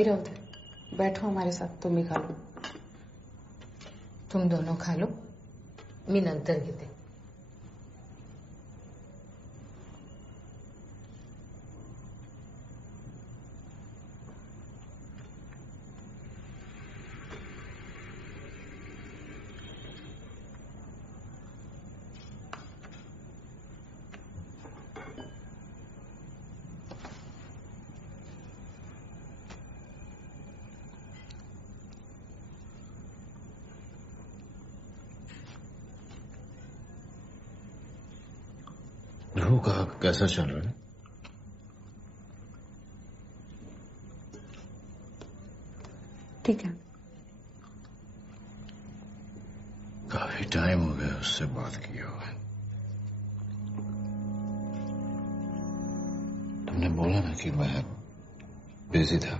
खाई रहो थे, बैठो हमारे साथ, तुम भी खा लो। तुम दोनों खा लो, मी नंतर घेते. ध्रुव का कैसा चल रहा है? ठीक है. काफी टाइम हो गया उससे बात किया हुआ. तुमने बोला ना कि मैं बिजी था.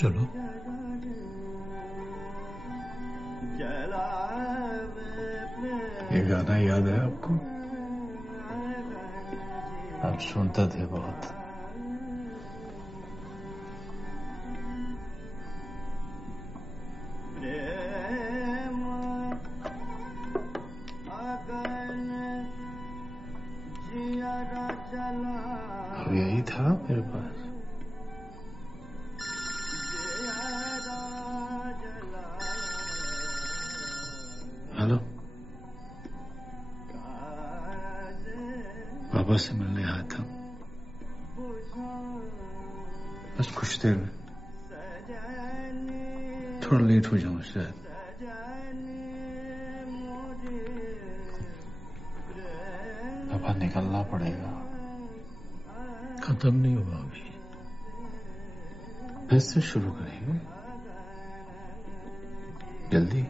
चलो. ये गाना याद है आपको? आप सुनते थे बहुत. अब यही था मेरे पास. हेलो. पापा से मिलने आया था. बस कुछ देर में. थोड़ा लेट हो जाऊं शायद. पापा निकलना पड़ेगा. खत्म नहीं हुआ अभी. फिर से शुरू करेंगे. जल्दी.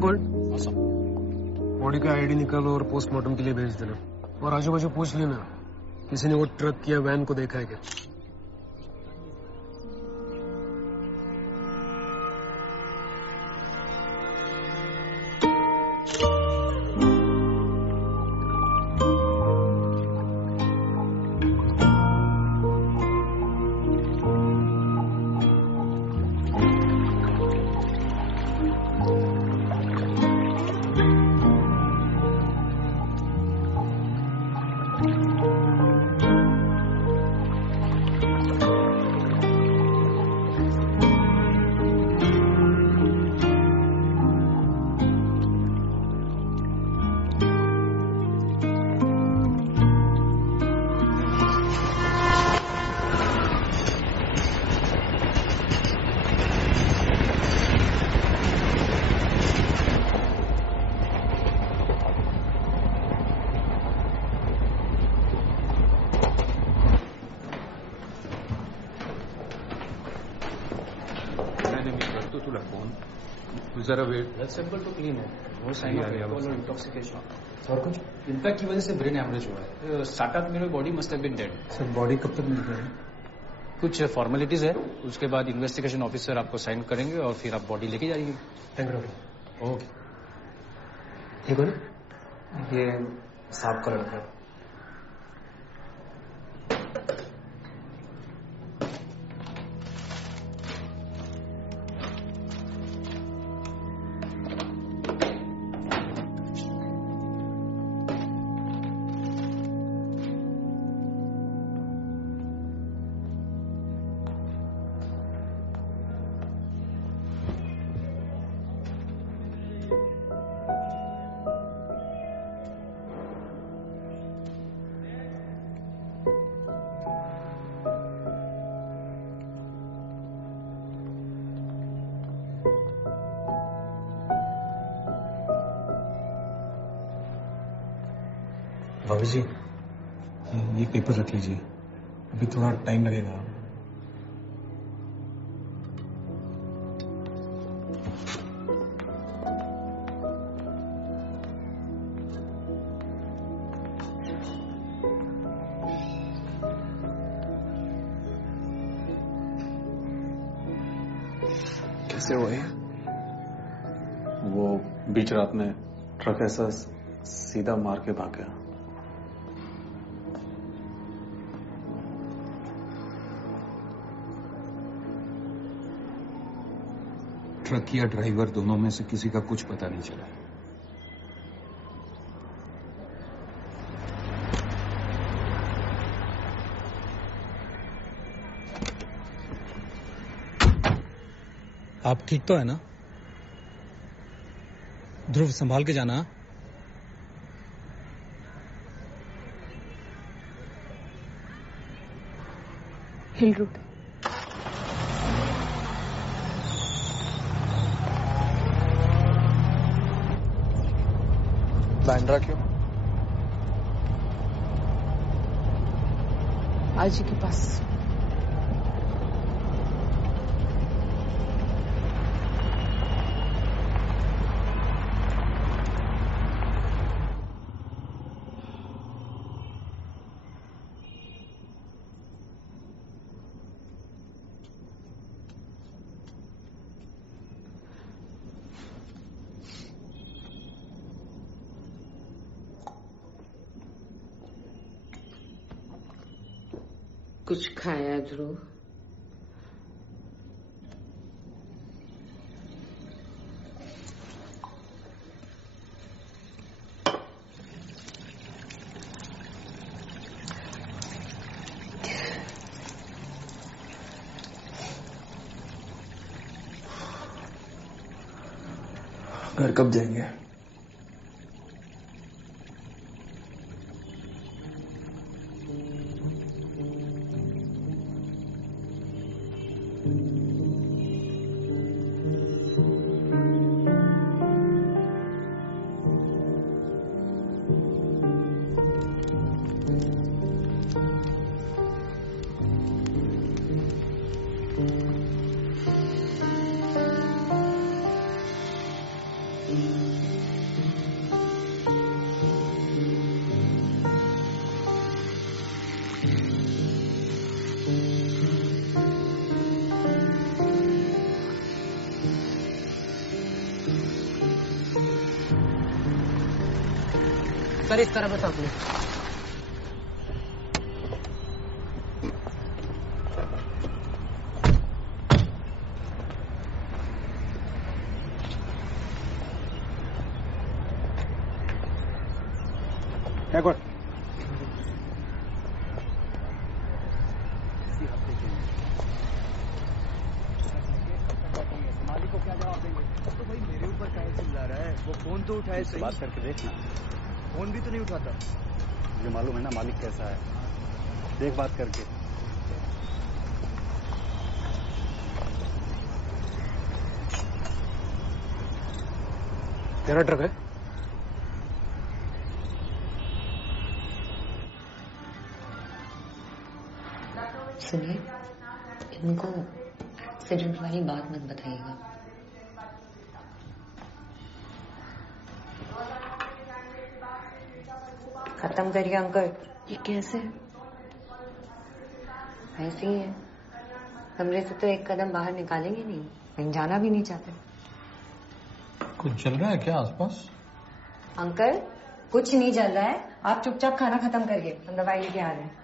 बॉडी का आईडी निकालो और पोस्टमार्टम के लिए भेज देना। और आजू बाजू पूछ लेना किसी ने वो ट्रक या वैन को देखा है क्या। जरा वेट। ब्लड सैंपल तो क्लीन है, नो साइन ऑफ अल्कोहल और इंटॉक्सिकेशन। और कुछ इम्पैक्ट की वजह से ब्रेन हैमरेज हुआ है। 7-8 मिनट में body must have been dead. Sir body कब तक मिल जाएगी? कुछ फॉर्मेलिटीज है, उसके बाद इन्वेस्टिगेशन ऑफिसर आपको साइन करेंगे और फिर आप बॉडी लेके जाएंगे। Thank you. ओके। ठीक है ना? ये साहब का लड़का है। भाभी जी ये पेपर रख लीजिए, अभी थोड़ा टाइम लगेगा। कैसे हुए? वो बीच रात में ट्रक ऐसा सीधा मार के भाग गया। ट्रक या ड्राइवर दोनों में से किसी का कुछ पता नहीं चला। आप ठीक तो है ना? ध्रुव संभाल के जाना। हिल रूट। बैंड्रा क्यों? आजी के पास। कुछ खाया ध्रुव? घर कब जाएंगे? सर इस तरह बताओ प्लीज। क्या कर वो फोन तो उठाए सही, बात करके देखना। फोन भी तो नहीं उठाता। मुझे मालूम है ना मालिक कैसा है, देख बात करके। तेरा ट्रक है? सुनिए, इनको एक्सीडेंट वाली बात मत बताइएगा। खत्म करिए अंकल। ये कैसे? ऐसे ही है, कमरे से तो एक कदम बाहर निकालेंगे नहीं, कहीं जाना भी नहीं चाहते। कुछ चल रहा है क्या आसपास? अंकल कुछ नहीं चल रहा है, आप चुपचाप खाना खत्म करिए, हम दवाई लेके आ रहे हैं।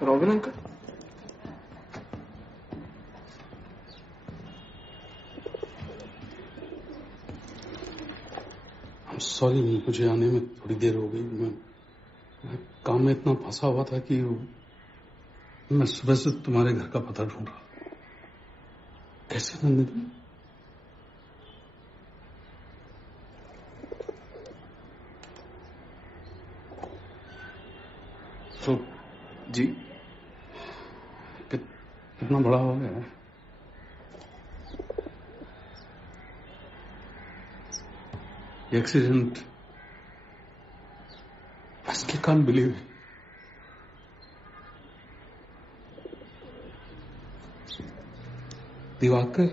Robin uncle? सॉरी, मुझे आने में थोड़ी देर हो गई। मैं काम में इतना फंसा हुआ था कि मैं सुबह से तुम्हारे घर का पता ढूंढ रहा। कैसे नंदिनी? तो जी कितना बड़ा हो गया है? Accident, I still can't believe it. Diwakar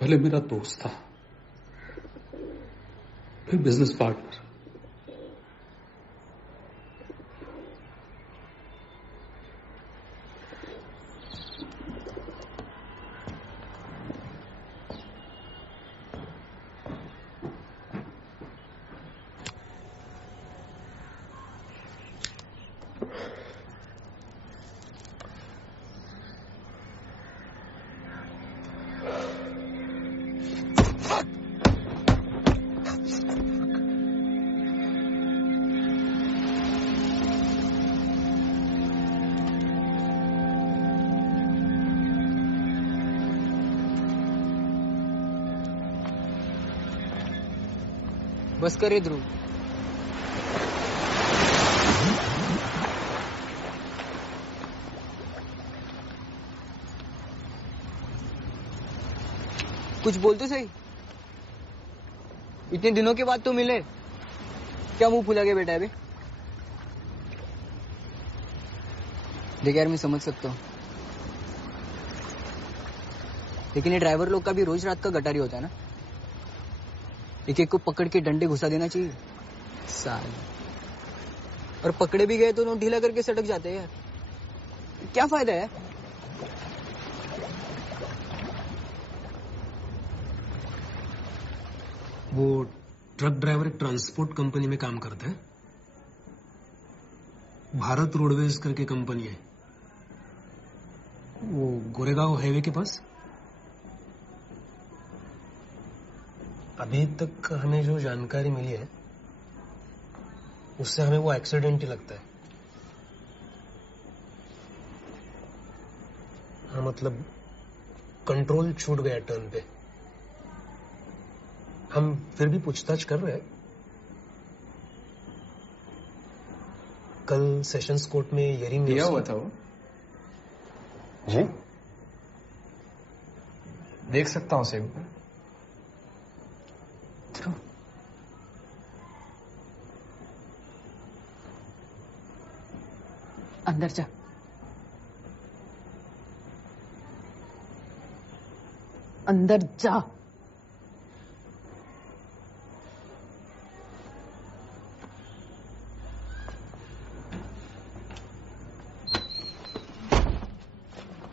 पहले मेरा दोस्त था, फिर बिजनेस पार्टनर। बस करे ध्रुव। कुछ बोलते सही, इतने दिनों के बाद तो मिले, क्या मुंह फुला के बैठा है बे? देख यार, मैं समझ सकता हूँ, लेकिन ये ड्राइवर लोग का भी रोज रात का गटारी होता है ना। एक एक को पकड़ के डंडे घुसा देना चाहिए साल, और पकड़े भी गए तो नोट ढीला करके सटक जाते हैं यार, क्या फायदा है? वो ट्रक ड्राइवर एक ट्रांसपोर्ट कंपनी में काम करता है, भारत रोडवेज करके कंपनी है, वो गोरेगांव हाईवे के पास। अभी तक हमें जो जानकारी मिली है उससे हमें वो एक्सीडेंट ही लगता है। हाँ, मतलब कंट्रोल छूट गया टर्न पे। हम फिर भी पूछताछ कर रहे हैं। कल सेशंस कोर्ट में हियरिंग दिया हुआ था वो। जी देख सकता हूँ सेब। अंदर जा। अंदर जा।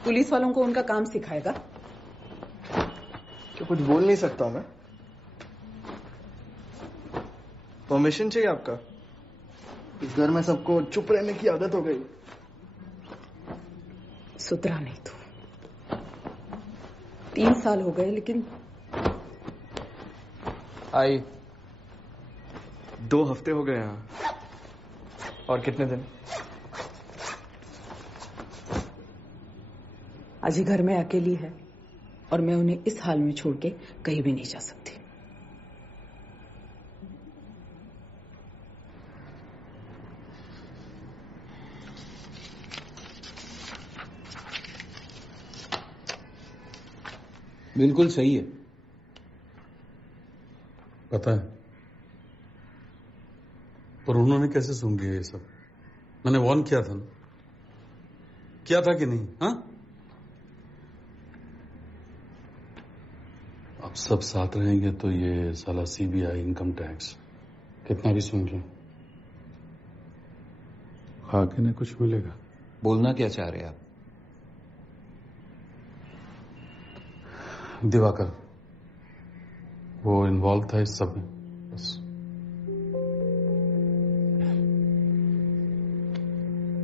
पुलिस वालों को उनका काम सिखाएगा। क्या कुछ बोल नहीं सकता मैं? परमिशन चाहिए आपका? इस घर में सबको चुप रहने की आदत हो गई। सुधरा नहीं तू। 3 साल हो गए लेकिन आई 2 हफ्ते हो गए यहाँ। और कितने दिन? आज ही घर में अकेली है और मैं उन्हें इस हाल में छोड़ के कहीं भी नहीं जा सकती। बिल्कुल सही है। पता है, पर उन्होंने कैसे सुन लिया ये सब? मैंने वार्न किया था ना, किया था कि नहीं? हाँ, अब सब साथ रहेंगे तो ये साला सीबीआई, इनकम टैक्स कितना भी सुन लो, खाके ने कुछ मिलेगा। बोलना क्या चाह रहे आप? दिवाकर वो इन्वॉल्व था इस सब में, बस।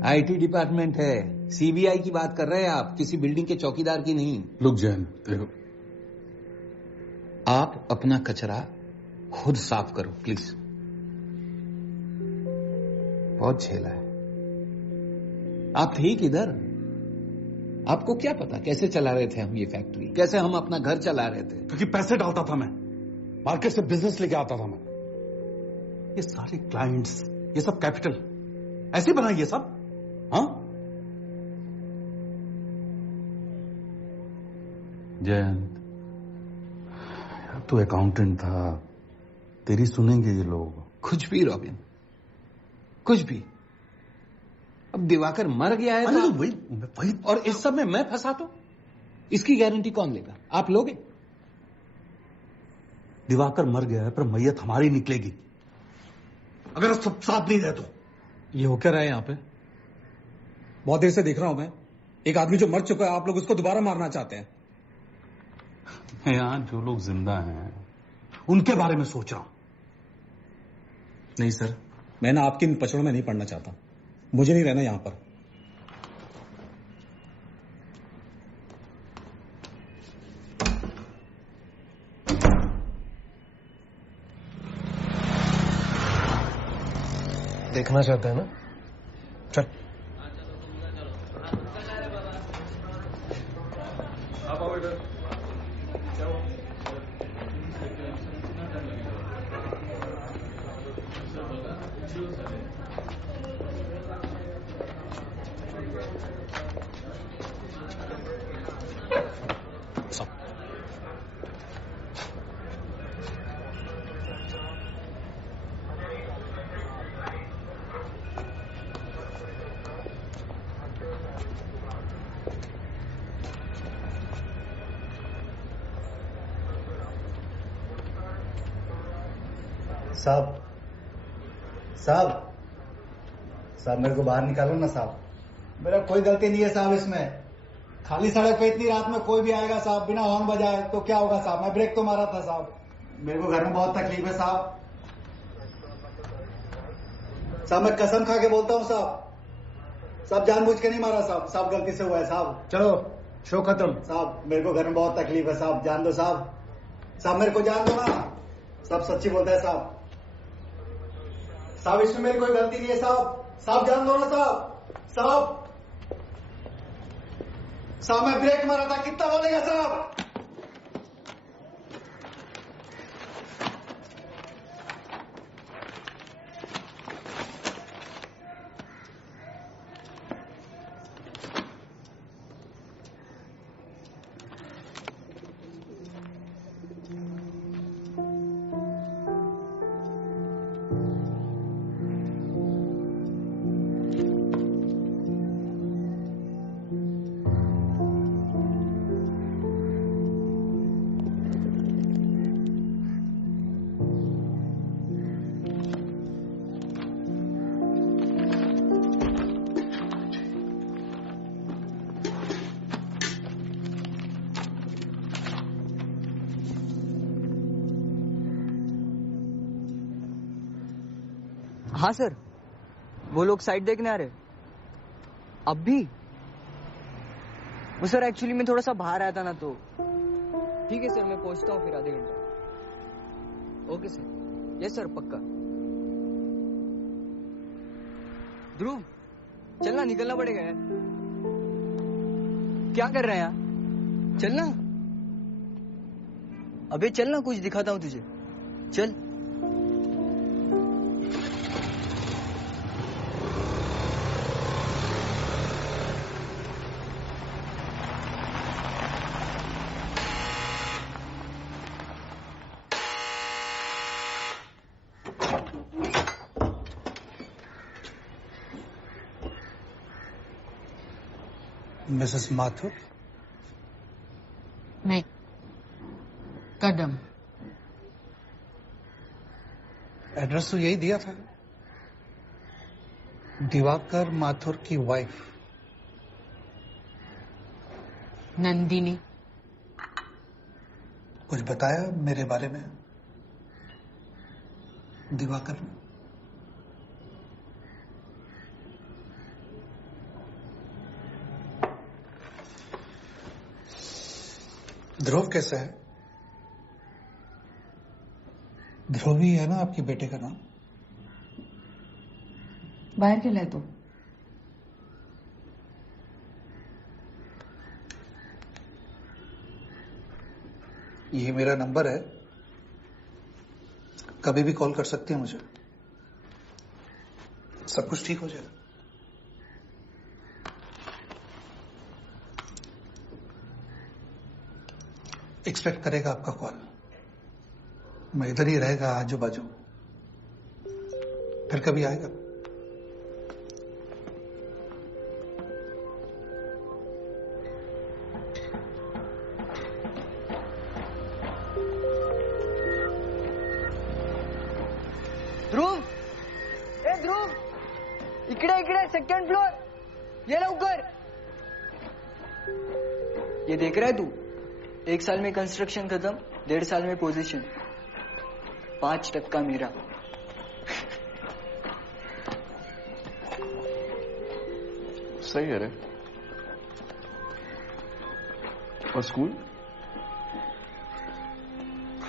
आईटी डिपार्टमेंट है, सीबीआई की बात कर रहे हैं आप, किसी बिल्डिंग के चौकीदार की नहीं। लुक जैन, देखो, आप अपना कचरा खुद साफ करो प्लीज। बहुत झेला है। आप थे किधर? आपको क्या पता कैसे चला रहे थे हम ये फैक्ट्री, कैसे हम अपना घर चला रहे थे? क्योंकि पैसे डालता था मैं, मार्केट से बिजनेस लेके आता था मैं। ये सारे क्लाइंट्स, ये सब कैपिटल ऐसे बना ये सब। हाँ जयंत, तू अकाउंटेंट था, तेरी सुनेंगे ये लोग। कुछ भी रॉबिन, कुछ भी। अब दिवाकर मर गया है तो वही और इस सब में मैं फंसा तो इसकी गारंटी कौन लेगा? आप लोगे? दिवाकर मर गया है पर मैयत हमारी निकलेगी अगर सब साथ नहीं रहे तो। ये हो क्या रहा है यहाँ पे? बहुत देर से देख रहा हूं मैं, एक आदमी जो मर चुका है आप लोग उसको दोबारा मारना चाहते हैं। यहां जो लोग जिंदा हैं उनके बारे में सोच रहा हूं। नहीं सर, मैं ना आपके इन पचड़ों में नहीं पड़ना चाहता, मुझे नहीं रहना यहां पर। देखना चाहता है ना? चल। साहब साहब साहब मेरे को बाहर निकालो ना साहब, मेरा कोई गलती नहीं है साहब इसमें। खाली सड़क पे इतनी रात में कोई भी आएगा साहब बिना हॉर्न बजाए तो क्या होगा साहब? मैं ब्रेक तो मारा था साहब, मेरे को घर में बहुत तकलीफ है साहब। साहब मैं कसम खा के बोलता हूँ साहब, साहब जानबूझ के नहीं मारा साहब, साहब गलती से हुआ है साहब। चलो शो खत्म। साहब मेरे को घर में बहुत तकलीफ है साहब, जान दो साहब, साहब मेरे को जान दो ना साहब, सच्ची बोलता है साहब, साहब इसमें मेरी कोई गलती नहीं है साहब, साहब जान दो ना साहब, साहब साहब मैं ब्रेक मारा था, कितना बोलेगा साहब? हाँ सर, वो लोग साइड देखने आ रहे। अब भी? वो सर एक्चुअली मैं थोड़ा सा बाहर आया था ना, तो ठीक है सर, मैं पहुंचता हूँ फिर आधे घंटे। Okay sir. यस सर, पक्का। ध्रुव चलना, निकलना पड़ेगा यार। क्या कर रहा है यार? चलना। अबे चलना, कुछ दिखाता हूँ तुझे। चल। मिसेस माथुर? नहीं, कदम। एड्रेस तो यही दिया था, दिवाकर माथुर की वाइफ। नंदिनी। कुछ बताया मेरे बारे में दिवाकर ने? ध्रुव कैसा है? ध्रुव ही है ना आपके बेटे का नाम? बाहर क्यों लाए तू? ये मेरा नंबर है, कभी भी कॉल कर सकते हैं मुझे। सब कुछ ठीक हो जाएगा। एक्सपेक्ट करेगा आपका कॉल। मैं इधर ही रहेगा, आजू बाजू। फिर कभी आएगा। ध्रुव, ए ध्रुव, इकडे इकडे, सेकंड फ्लोर, ये लवकर। ये देख रहा है तू? 1 साल में कंस्ट्रक्शन खत्म, 1.5 साल में पोजीशन, 5% मेरा। सही है रे। और स्कूल?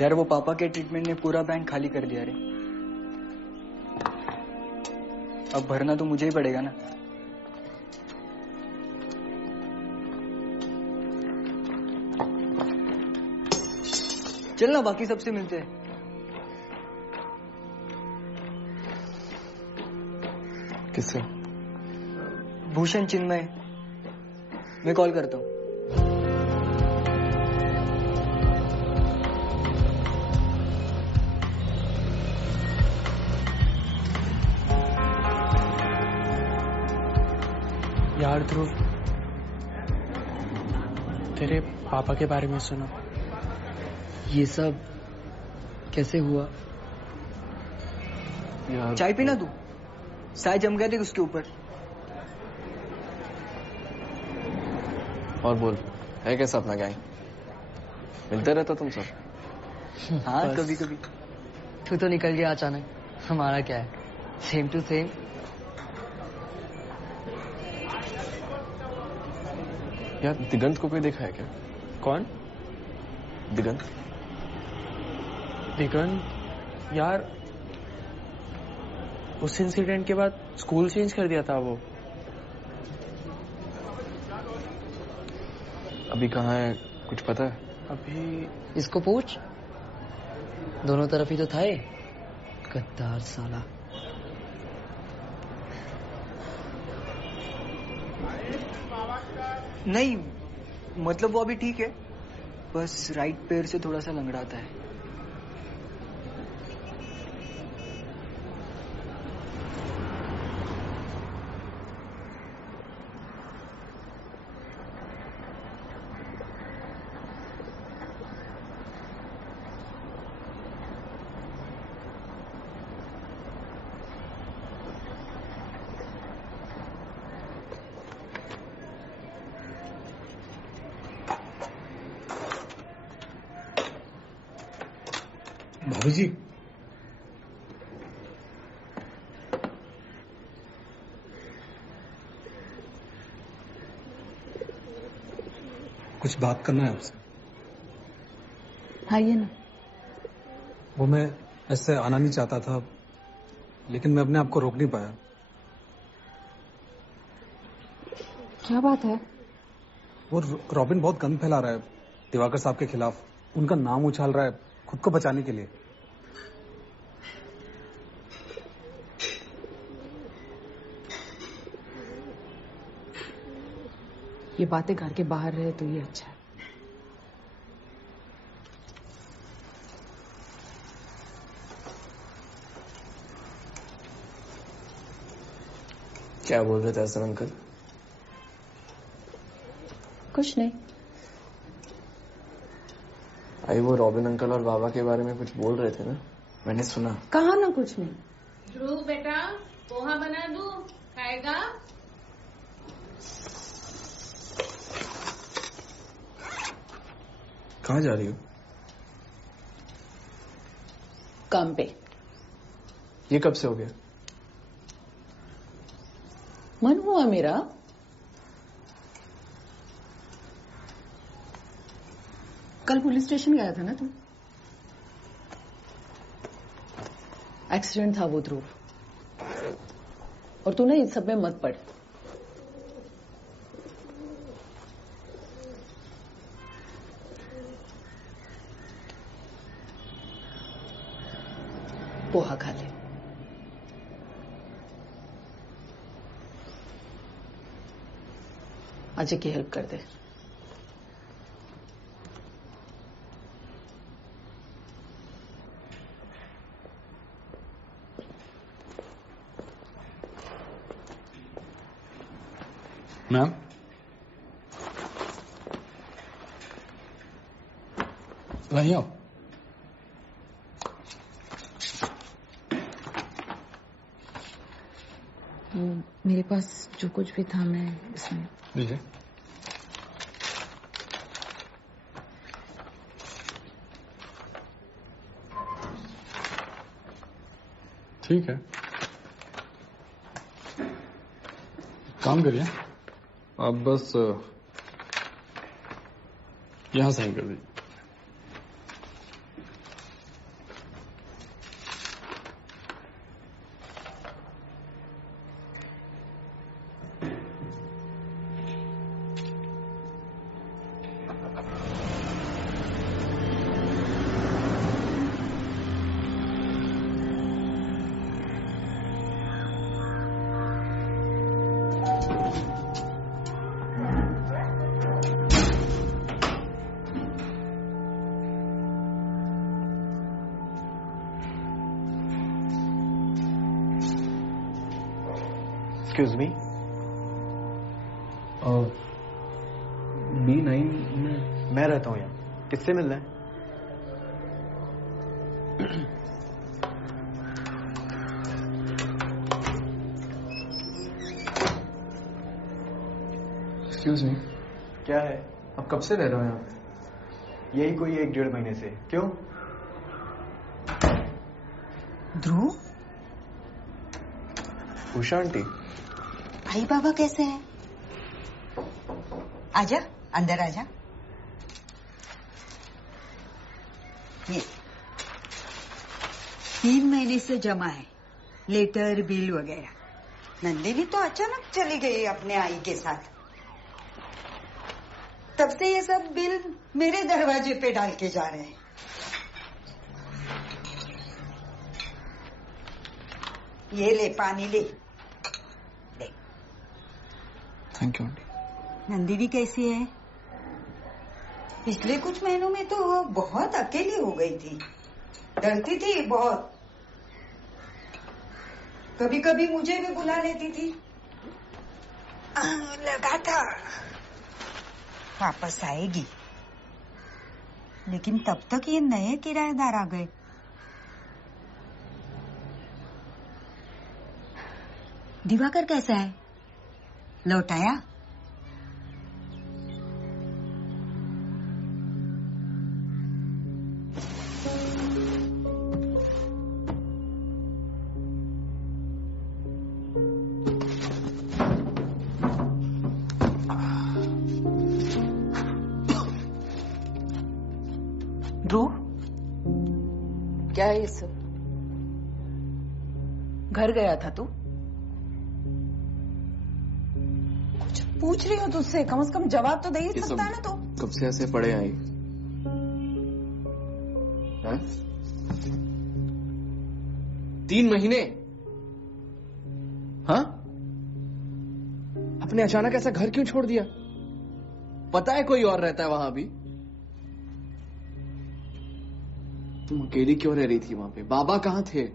यार वो पापा के ट्रीटमेंट ने पूरा बैंक खाली कर दिया रे। अब भरना तो मुझे ही पड़ेगा ना। चलना, बाकी सबसे मिलते हैं। किससे? भूषण, चिन्मय। मैं कॉल करता हूँ। यार ध्रुव, तेरे पापा के बारे में सुना। ये सब कैसे हुआ? यार चाय पीना तू? साय जम गया थे उसके ऊपर। और बोल, है कैसा अपना गैंग? मिलते रहता तुम सब? हाँ, कभी कभी। तू तो निकल गया अचानक, हमारा क्या है, सेम टू सेम। यार दिगंत को कोई देखा है क्या? कौन? दिगंत। दिगंत यार, उस इंसिडेंट के बाद स्कूल चेंज कर दिया था वो। अभी कहाँ है, कुछ पता है? अभी इसको पूछ, दोनों तरफ ही तो था ये गद्दार साला। नहीं, मतलब वो अभी ठीक है, बस राइट पैर से थोड़ा सा लंगड़ाता है। भाभी जी, बात करना है आपसे। आइए ना। वो मैं ऐसे आना नहीं चाहता था, लेकिन मैं अपने आप को रोक नहीं पाया। क्या बात है? वो रॉबिन बहुत गंद फैला रहा है दिवाकर साहब के खिलाफ, उनका नाम उछाल रहा है खुद को बचाने के लिए। ये बातें घर के बाहर रहे तो ये अच्छा है। क्या बोल रहे थे हसन अंकल? कुछ नहीं। आई वो रॉबिन अंकल और बाबा के बारे में कुछ बोल रहे थे ना, मैंने सुना। कहा ना कुछ नहीं। ध्रुव बेटा, पोहा बना दूं, खाएगा? कहाँ जा रही हो? काम पे। ये कब से हो गया? मन हुआ मेरा। कल पुलिस स्टेशन गया था ना तू? एक्सीडेंट था वो ध्रुव, और तू ना इस सब में मत पड़। पोहा खा ले। अजय की हेल्प कर दे। मैम, लाइए आप। मेरे पास जो कुछ भी था मैं इसमें। लीजिए। ठीक है, काम करिए, आप बस यहां साइन कर दीजिए। एक्सक्यूज मी, B9 में मैं रहता हूँ यहाँ, किससे मिलना है? एक्सक्यूज मी, क्या है? आप कब से रह रहे हो यहाँ पे? यही कोई 1-1.5 महीने से। क्यों? ध्रुव, उषा आंटी, भाई बाबा कैसे हैं? आजा, अंदर आजा। ये 3 महीने से जमा है, लेटर बिल वगैरह। नंदिनी तो अचानक चली गई अपने आई के साथ, तब से ये सब बिल मेरे दरवाजे पे डाल के जा रहे हैं। ये ले, पानी ले। Thank you aunty. नंदिनी कैसी है? पिछले कुछ महीनों में तो वो बहुत अकेली हो गई थी, डरती थी बहुत। कभी कभी मुझे भी बुला लेती थी। लगा था वापस आएगी, लेकिन तब तक ये नए किराएदार आ गए। दिवाकर कैसा है? लौट आया? क्या है ये सब? घर गया था तू? कुछ पूछ रही हो तुझसे, कम से कम जवाब तो दे ही सकता है ना तू। कब से ऐसे पड़े आई? हैं? 3 महीने? हाँ? आपने अचानक ऐसा घर क्यों छोड़ दिया? पता है कोई और रहता है वहां भी? तुम अकेली क्यों रह रही थी वहां पे? बाबा कहाँ थे?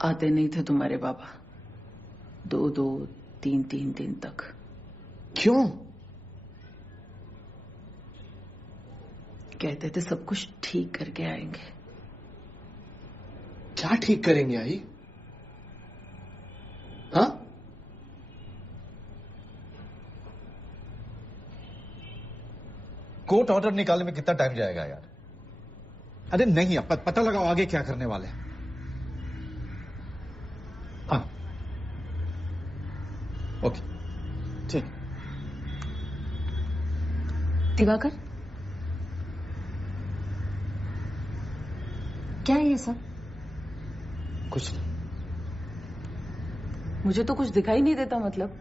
आते नहीं थे तुम्हारे बाबा 2-2, 3-3 दिन तक। क्यों? कहते थे सब कुछ ठीक करके आएंगे। क्या ठीक करेंगे आई? हाँ? कोर्ट ऑर्डर निकालने में कितना टाइम जाएगा यार? अरे नहीं, पता लगाओ आगे क्या करने वाले हैं। हाँ ओके ठीक। दिवाकर, क्या है ये सब? कुछ नहीं। मुझे तो कुछ दिखाई नहीं देता। मतलब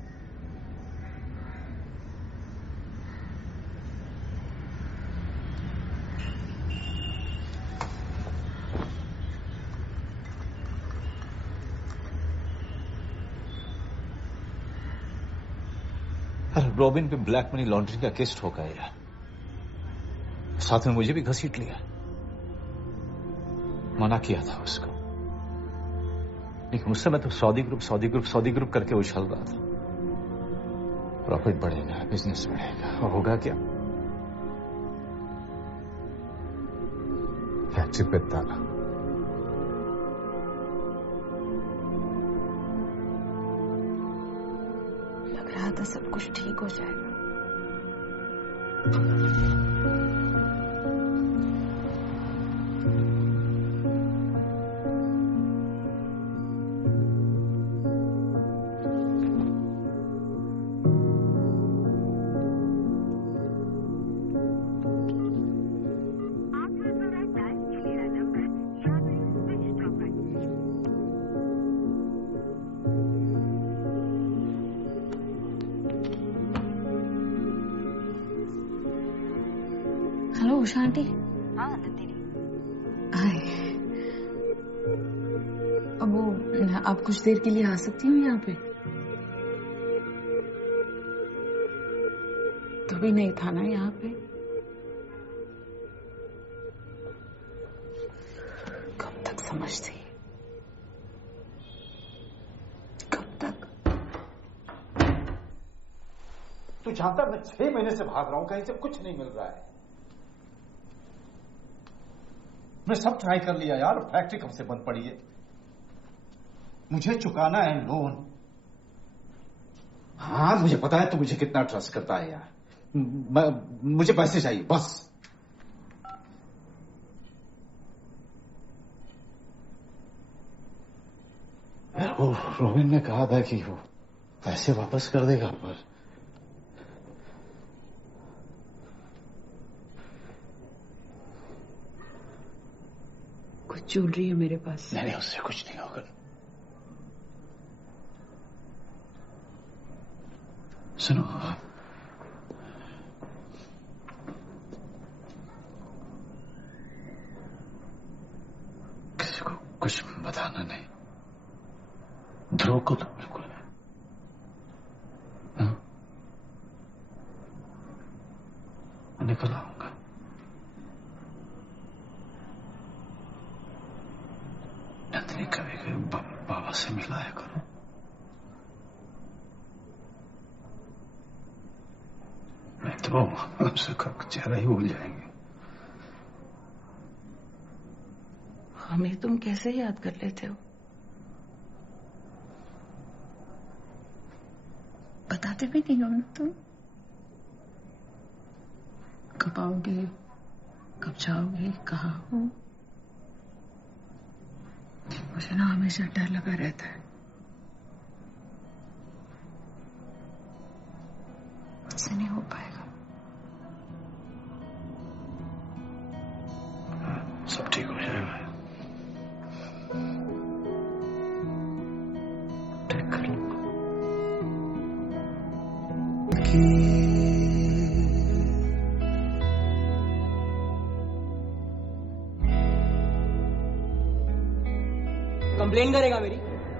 अरे रॉबिन पे ब्लैक मनी लॉन्ड्रिंग का केस ठोका है यार, साथ में मुझे भी घसीट लिया। मना किया था उसको, लेकिन उस समय तो सऊदी ग्रुप करके उछल रहा था। प्रॉफिट बढ़ेगा, बिजनेस बढ़ेगा, होगा क्या? फैक्ट्री पे ताला। लग रहा था सब कुछ ठीक हो जाएगा। Hello Usha aunty. हाँ नंदिनी। हाय। अब वो आप कुछ देर के लिए आ सकती हो यहाँ पे? तो भी नहीं था ना यहाँ पे? कब तक समझती? कब तक? तू जानता मैं 6 महीने से भाग रहा हूं, कहीं से कुछ नहीं मिल रहा है। मैं सब ट्राई कर लिया यार, फैक्ट्री कब से बंद पड़ी है। मुझे चुकाना है लोन। हाँ मुझे पता है तू मुझे कितना ट्रस्ट करता है यार। मुझे पैसे चाहिए बस। यार वो रोबिन ने कहा था कि वो पैसे वापस कर देगा, पर कुछ ज्वेलरी है मेरे पास। नहीं उससे कुछ नहीं होगा। सुनो, किसी को कुछ बताना नहीं। ध्रुव को तो बिल्कुल नहीं। हाँ? निकल आऊंगा। नंदिनी कभी कभी बाबा से मिलाया करो। नहीं तो हमसे चेहरा ही भूल जाएंगे। हमें तुम कैसे याद कर लेते हो? बताते भी नहीं हो ना तुम। कब आओगे, कब जाओगे, कहाँ हो? मुझे ना हमेशा डर लगा रहता है। मुझसे नहीं हो पाएगा। सब ठीक हो जाएगा। ठीक कर लो। कंप्लेन करेगा मेरी?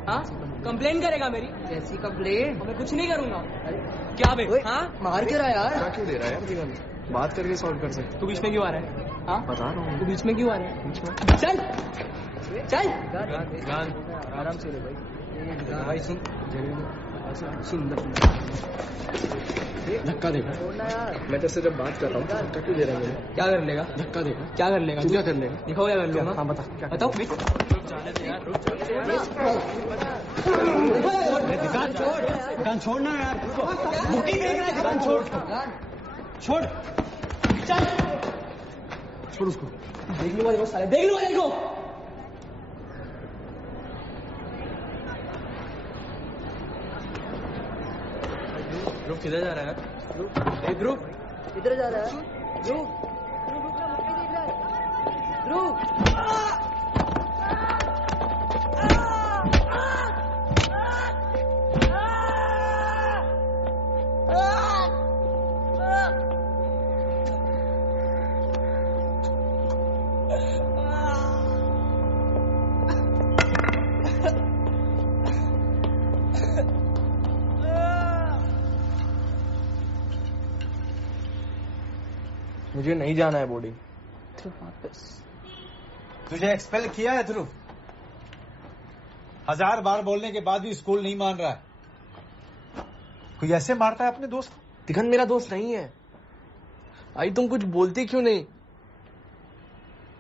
हाँ, कंप्लेन करेगा मेरी? जैसी कंप्लेन? मैं कुछ नहीं करूंगा। क्या बे? हाँ, मार क्यों रहा है यार? क्या क्यों दे रहा है यार दिगंत? बात करके सॉल्व कर सकते। तू बीच में क्यों आ रहा है? हाँ, बता रहा हूँ। तू बीच में क्यों आ रहा है? बीच में चल चल। आराम से ले भाई। भाई सुन, धक्का देगा। मैं तेरे से जब बात कर रहा हूँ धक्का क्यों दे रहा है मुझे? क्या कर लेगा? धक्का देगा। क्या कर लेगा? तू क्या कर लेगा? दिखाओ क्या कर लूंगा? हाँ बता। बताओ। दुकान छोड़ना यार, बुकिंग देख रहा है, दुकान छोड़ छोड़ चल छोड़ उसको। देख लूंगा देखो साले, देख लूंगा देखो। ध्रुव किधर जा रहा है? ध्रुव किधर जा रहा है? ध्रुव ध्रुव मुझे नहीं जाना है बोर्डिंग। ध्रुव वापस। तुझे एक्सपेल किया है ध्रुव। 1000 बार बोलने के बाद भी स्कूल नहीं मान रहा है। कोई ऐसे मारता है अपने दोस्त? दिगंत मेरा दोस्त नहीं है। आई तुम कुछ बोलती क्यों नहीं?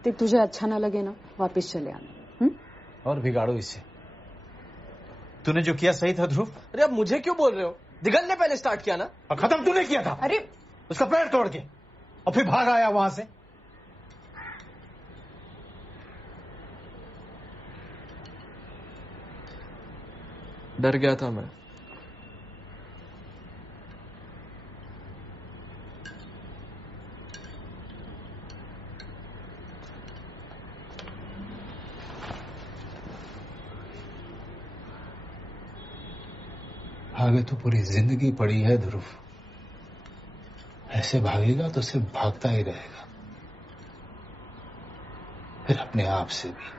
देख तुझे अच्छा ना लगे ना, वापस चले आना। और बिगाड़ो इसे। तूने जो किया सही था ध्रुव। अरे अब मुझे क्यों बोल रहे हो? दिगंत ने पहले स्टार्ट किया ना। और खत्म तूने किया था। अरे उसका पैर तोड़ के, और फिर भाग आया वहां से। डर गया था मैं। आगे तो पूरी जिंदगी पड़ी है ध्रुव। ऐसे भागेगा तो सिर्फ भागता ही रहेगा, फिर अपने आप से भी।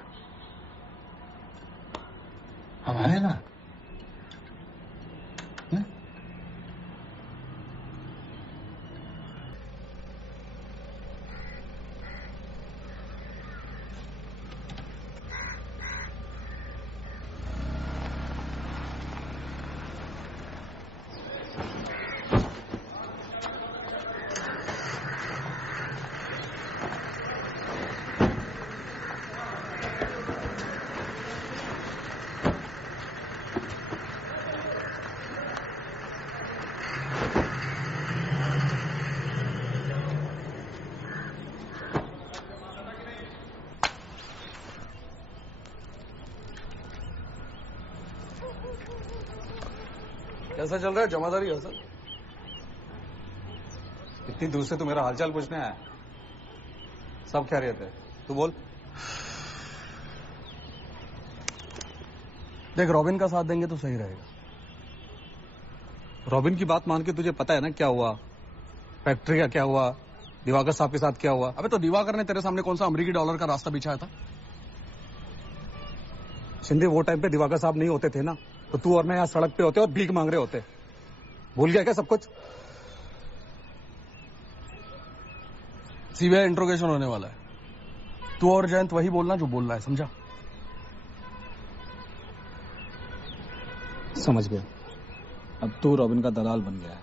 हम है ना? कैसा चल रहा है जमादारी हसन? इतनी दूर से तो मेरा हालचाल पूछने आया। सब खैरियत है, तू बोल। देख रॉबिन का साथ देंगे तो सही रहेगा। रॉबिन की बात मान के तुझे पता है ना क्या हुआ? फैक्ट्री का क्या हुआ? दिवाकर साहब के साथ क्या हुआ? अबे तो दिवाकर ने तेरे सामने कौन सा अमेरिकी डॉलर का रास्ता बिछाया था? शिंदे वो टाइम पे दिवाकर साहब नहीं होते थे ना, तो तू और मैं यहाँ सड़क पे होते और भीख मांग रहे होते। भूल गया क्या सब कुछ? सीबीआई इंट्रोगेशन होने वाला है। तू और जयंत वही बोलना जो बोल रहा है, समझा? समझ गया। अब तू रॉबिन का दलाल बन गया है।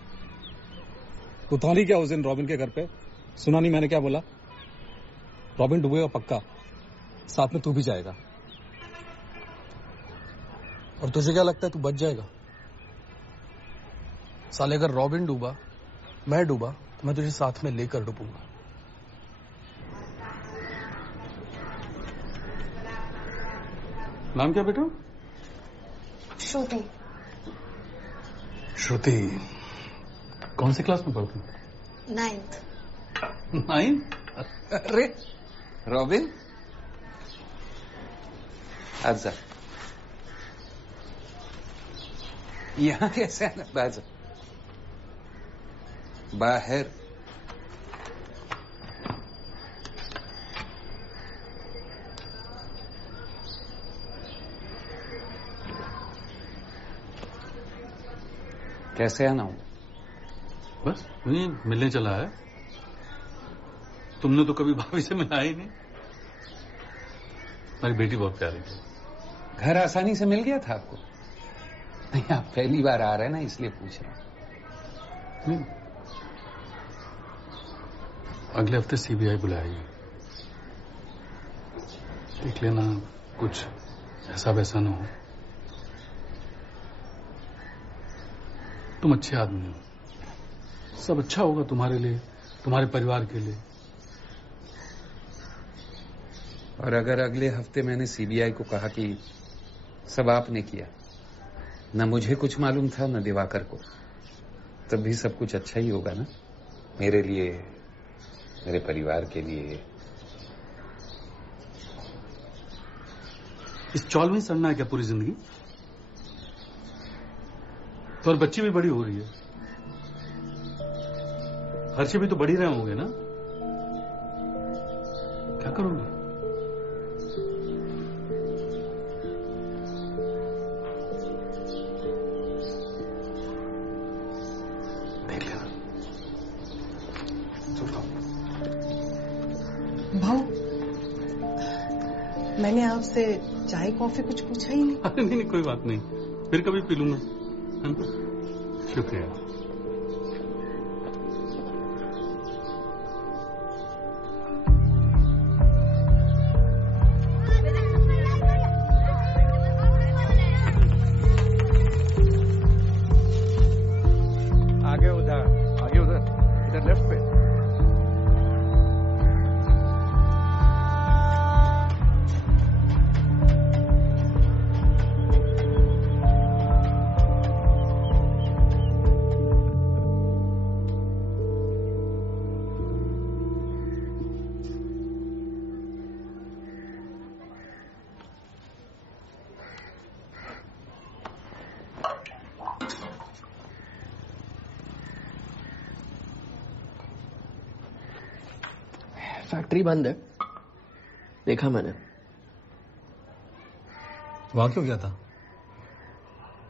तू था नहीं क्या उस दिन रॉबिन के घर पे? सुना नहीं मैंने क्या बोला? रॉबिन डूबेगा पक्का, साथ में तू भी जाएगा। और तुझे क्या लगता है तू बच जाएगा? साले अगर रॉबिन डूबा, मैं डूबा, तो मैं तुझे साथ में लेकर डूबूंगा। नाम क्या बेटा? श्रुति। श्रुति कौन सी क्लास में पढ़ती? 9th। 9? अरे रॉबिन, आजा। यहाँ कैसे आना? बाजा बाहर। कैसे आना हूं? बस नहीं, मिलने चला है। तुमने तो कभी भाभी से मिला ही नहीं। मेरी बेटी बहुत प्यारी थी। घर आसानी से मिल गया था आपको? नहीं, आप पहली बार आ रहे हैं ना, इसलिए पूछ रहा हूं। अगले हफ्ते सीबीआई बुलाएगी। देख लेना कुछ ऐसा वैसा ना हो। तुम अच्छे आदमी हो, सब अच्छा होगा तुम्हारे लिए, तुम्हारे परिवार के लिए। और अगर अगले हफ्ते मैंने सीबीआई को कहा कि सब आपने किया, न मुझे कुछ मालूम था न दिवाकर को, तब भी सब कुछ अच्छा ही होगा ना, मेरे लिए, मेरे परिवार के लिए। इस चौल में सड़ना है क्या पूरी जिंदगी? तो और बच्ची भी बड़ी हो रही है, खर्चे भी तो बढ़ ही रहे होंगे ना, क्या करोगे? देख लेना। भाऊ, मैंने आपसे चाय कॉफी कुछ पूछा ही नहीं। अरे नहीं, कोई बात नहीं, फिर कभी पी लूंगा। शुक्रिया। आगे उधर, इधर लेफ्ट पे। फैक्ट्री बंद है, देखा मैंने। वहां क्यों गया था?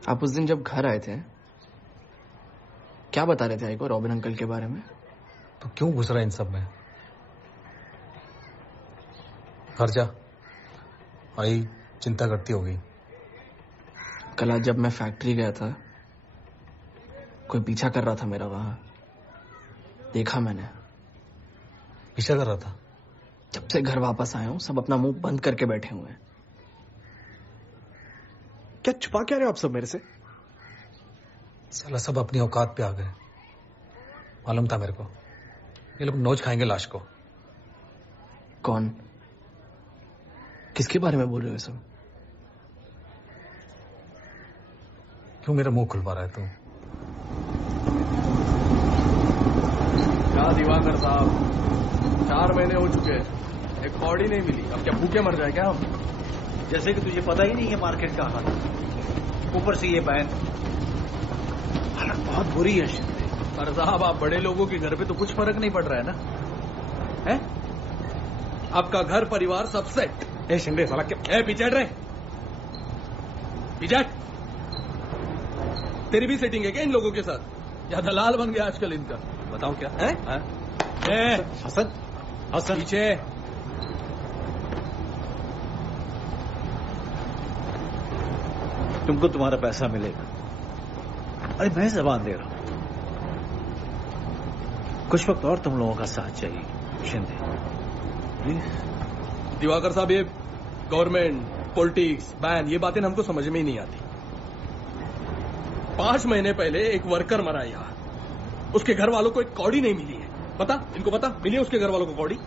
आप उस दिन जब घर आए थे, क्या बता रहे थे आई को रॉबिन अंकल के बारे में? तो क्यों घुस रहा है इन सब में? घर जा, आई चिंता करती होगी। कल आज जब मैं फैक्ट्री गया था, कोई पीछा कर रहा था मेरा वहां, देखा मैंने। पीछा कर रहा था? जब से घर वापस आया हूं, सब अपना मुंह बंद करके बैठे हुए हैं। क्या छुपा क्या रहे हो आप सब मेरे से? साला सब अपनी औकात पे आ गए। मालूम था मेरे को, ये लोग नोच खाएंगे लाश को। कौन? किसके बारे में बोल रहे हो सब? क्यों मेरा मुंह खुलवा रहा है तू? क्या दिवाकर साहब, 4 महीने हो चुके हैं, एक कौड़ी नहीं मिली। अब क्या भूखे मर जाए क्या हम? जैसे कि तुझे पता ही नहीं है मार्केट का हाल, ऊपर से ये बैन। हालत बहुत बुरी है शिंदे। पर साहब, आप बड़े लोगों के घर पे तो कुछ फर्क नहीं पड़ रहा है ना, है? आपका घर परिवार सब सेट। ए शिंदे साला क्या पिचड़ रहे? पिचड़, तेरी भी सेटिंग है क्या इन लोगों के साथ? या दलाल बन गया आजकल इनका? बताओ क्या है? हसन, हसन पीछे। तुमको तुम्हारा पैसा मिलेगा। अरे मैं जबान दे रहा हूं, कुछ वक्त और तुम लोगों का साथ चाहिए शिंदे, प्लीज। दिवाकर साहब, ये गवर्नमेंट, पॉलिटिक्स, बैन, ये बातें हमको समझ में ही नहीं आती। 5 महीने पहले एक वर्कर मरा यहाँ, उसके घर वालों को एक कौड़ी नहीं मिली है। पता? इनको पता मिली है उसके घर वालों को कौड़ी?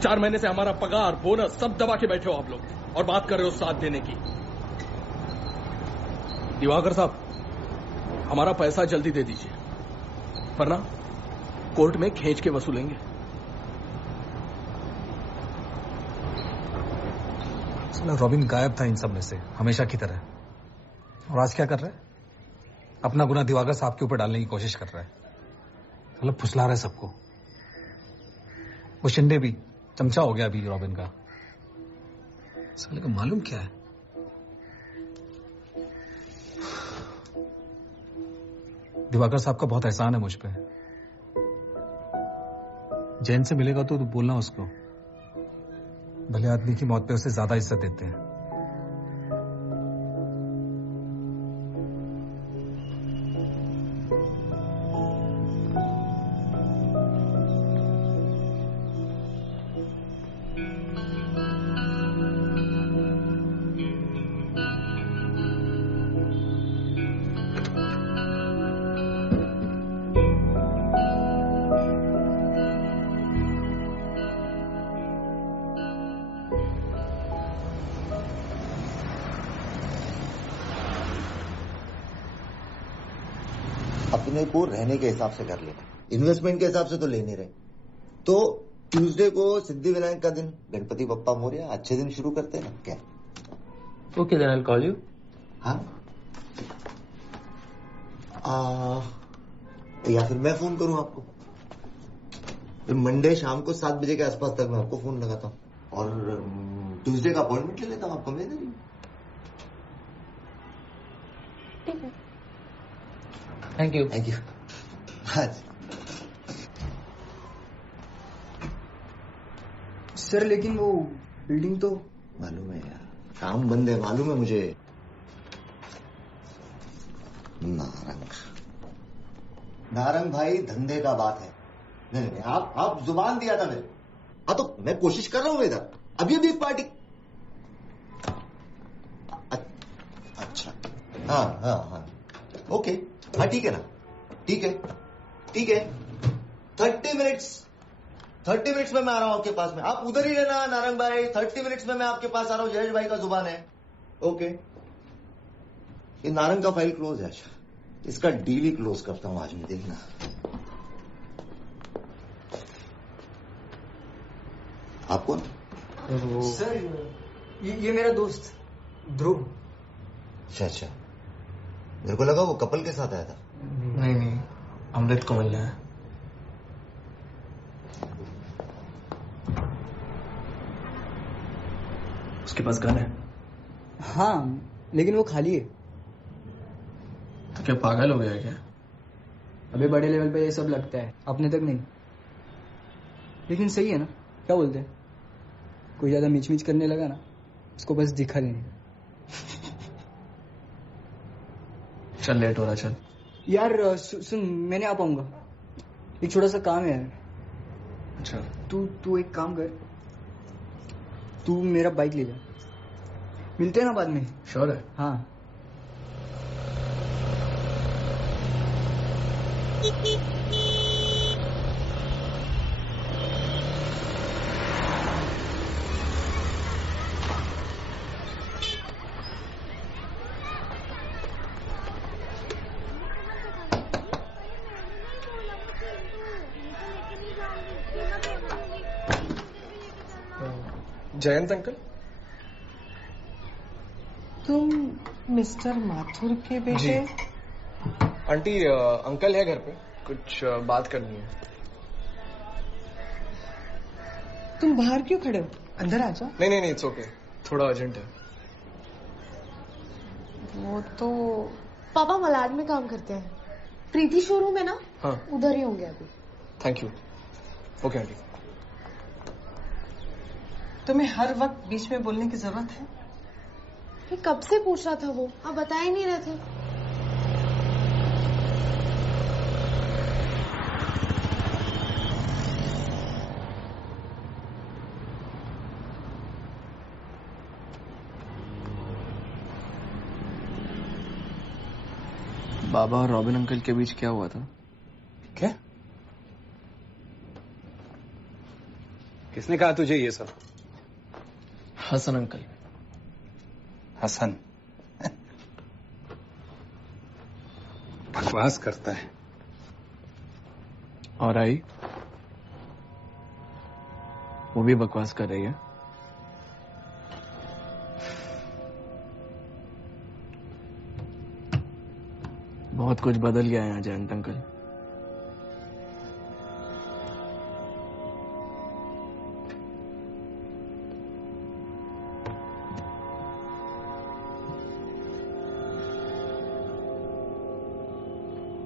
4 महीने से हमारा पगार बोनस सब दबा के बैठे हो आप लोग, और बात कर रहे हो साथ देने की। दिवाकर साहब, हमारा पैसा जल्दी दे दीजिए, वरना कोर्ट में खींच के वसूलेंगे। साला रॉबिन गायब था इन सब में से, हमेशा की तरह। और आज क्या कर रहा है? अपना गुना दिवाकर साहब के ऊपर डालने की कोशिश कर रहा है। मतलब फुसला रहा है सबको। वो शिंदे भी चमचा हो गया अभी रॉबिन का। साले को मालूम क्या है? दिवाकर साहब का बहुत एहसान है मुझ पे। जैन से मिलेगा तो बोलना उसको, भले आदमी की मौत पे उसे ज्यादा इज्जत देते हैं। अपने को रहने के हिसाब से कर लेना, इन्वेस्टमेंट के हिसाब से तो ले नहीं रहे। तो ट्यूसडे को सिद्धि विनायक का दिन, गणपति बप्पा मोरया, अच्छे दिन शुरू करते हैं ना क्या? Okay then I will call you. हाँ, या फिर मैं फोन करूं आपको? फिर मंडे शाम को 7 बजे के आसपास तक मैं आपको फोन लगाता हूँ, और ट्यूसडे का अपॉइंटमेंट ले लेता हूँ आपको। मैं ठीक है, thank you. Thank you. Sir लेकिन वो बिल्डिंग तो मालूम है यार, काम बंद है, मालूम है मुझे। नारंग भाई, धंधे का बात है। नहीं नहीं, आप जुबान दिया था मेरे। हाँ तो मैं कोशिश कर रहा हूँ इधर, अभी अभी पार्टी। अच्छा, हाँ हाँ हाँ, ओके, हाँ ठीक है ना, ठीक है ठीक है। 30 मिनट्स में मैं आ रहा हूँ आपके पास में। आप उधर ही रहना नारंग भाई, 30 मिनट्स में मैं आपके पास आ रहा हूँ। जयेश भाई का जुबान है। ओके, ये नारंग का फाइल क्लोज है। अच्छा, इसका डील ही क्लोज करता हूँ आज मैं, देखना। आप कौन? सर ये मेरा दोस्त ध्रुव। अच्छा अच्छा, मेरे को लगा वो कपल के साथ आया था। नहीं, अमृत को मिलना है। उसके पास गन है? हाँ, लेकिन वो खाली है। तो क्या पागल हो गया है क्या? अबे बड़े लेवल पे ये सब लगता है, अपने तक नहीं। लेकिन सही है ना, क्या बोलते हैं? कोई ज्यादा मिच करने लगा ना, उसको बस दिखा लेने। चल, लेट हो रहा, चल। यार सुन, मैं नहीं आ पाऊंगा, एक छोटा सा काम है यार। अच्छा, तू एक काम कर, तू मेरा बाइक ले जा, मिलते हैं ना बाद में। श्योर है? हाँ। जयंत अंकल, तुम मिस्टर माथुर के बेटे? आंटी अंकल है घर पे, कुछ बात करनी है। तुम बाहर क्यों खड़े हो? अंदर आ जाओ। नहीं, इट्स ओके, थोड़ा अर्जेंट है। वो तो पापा मलाड में काम करते हैं, प्रीति शोरूम है ना? हाँ, उधर ही होंगे अभी। Thank you. Okay aunty. तुम्हें हर वक्त बीच में बोलने की जरूरत है? फिर कब से पूछ रहा था वो, आप बता ही नहीं रहे थे। बाबा और रॉबिन अंकल के बीच क्या हुआ था? क्या? किसने कहा तुझे ये सब? हसन अंकल। हसन बकवास करता है। और आई वो भी बकवास कर रही है। बहुत कुछ बदल गया है जयंत अंकल।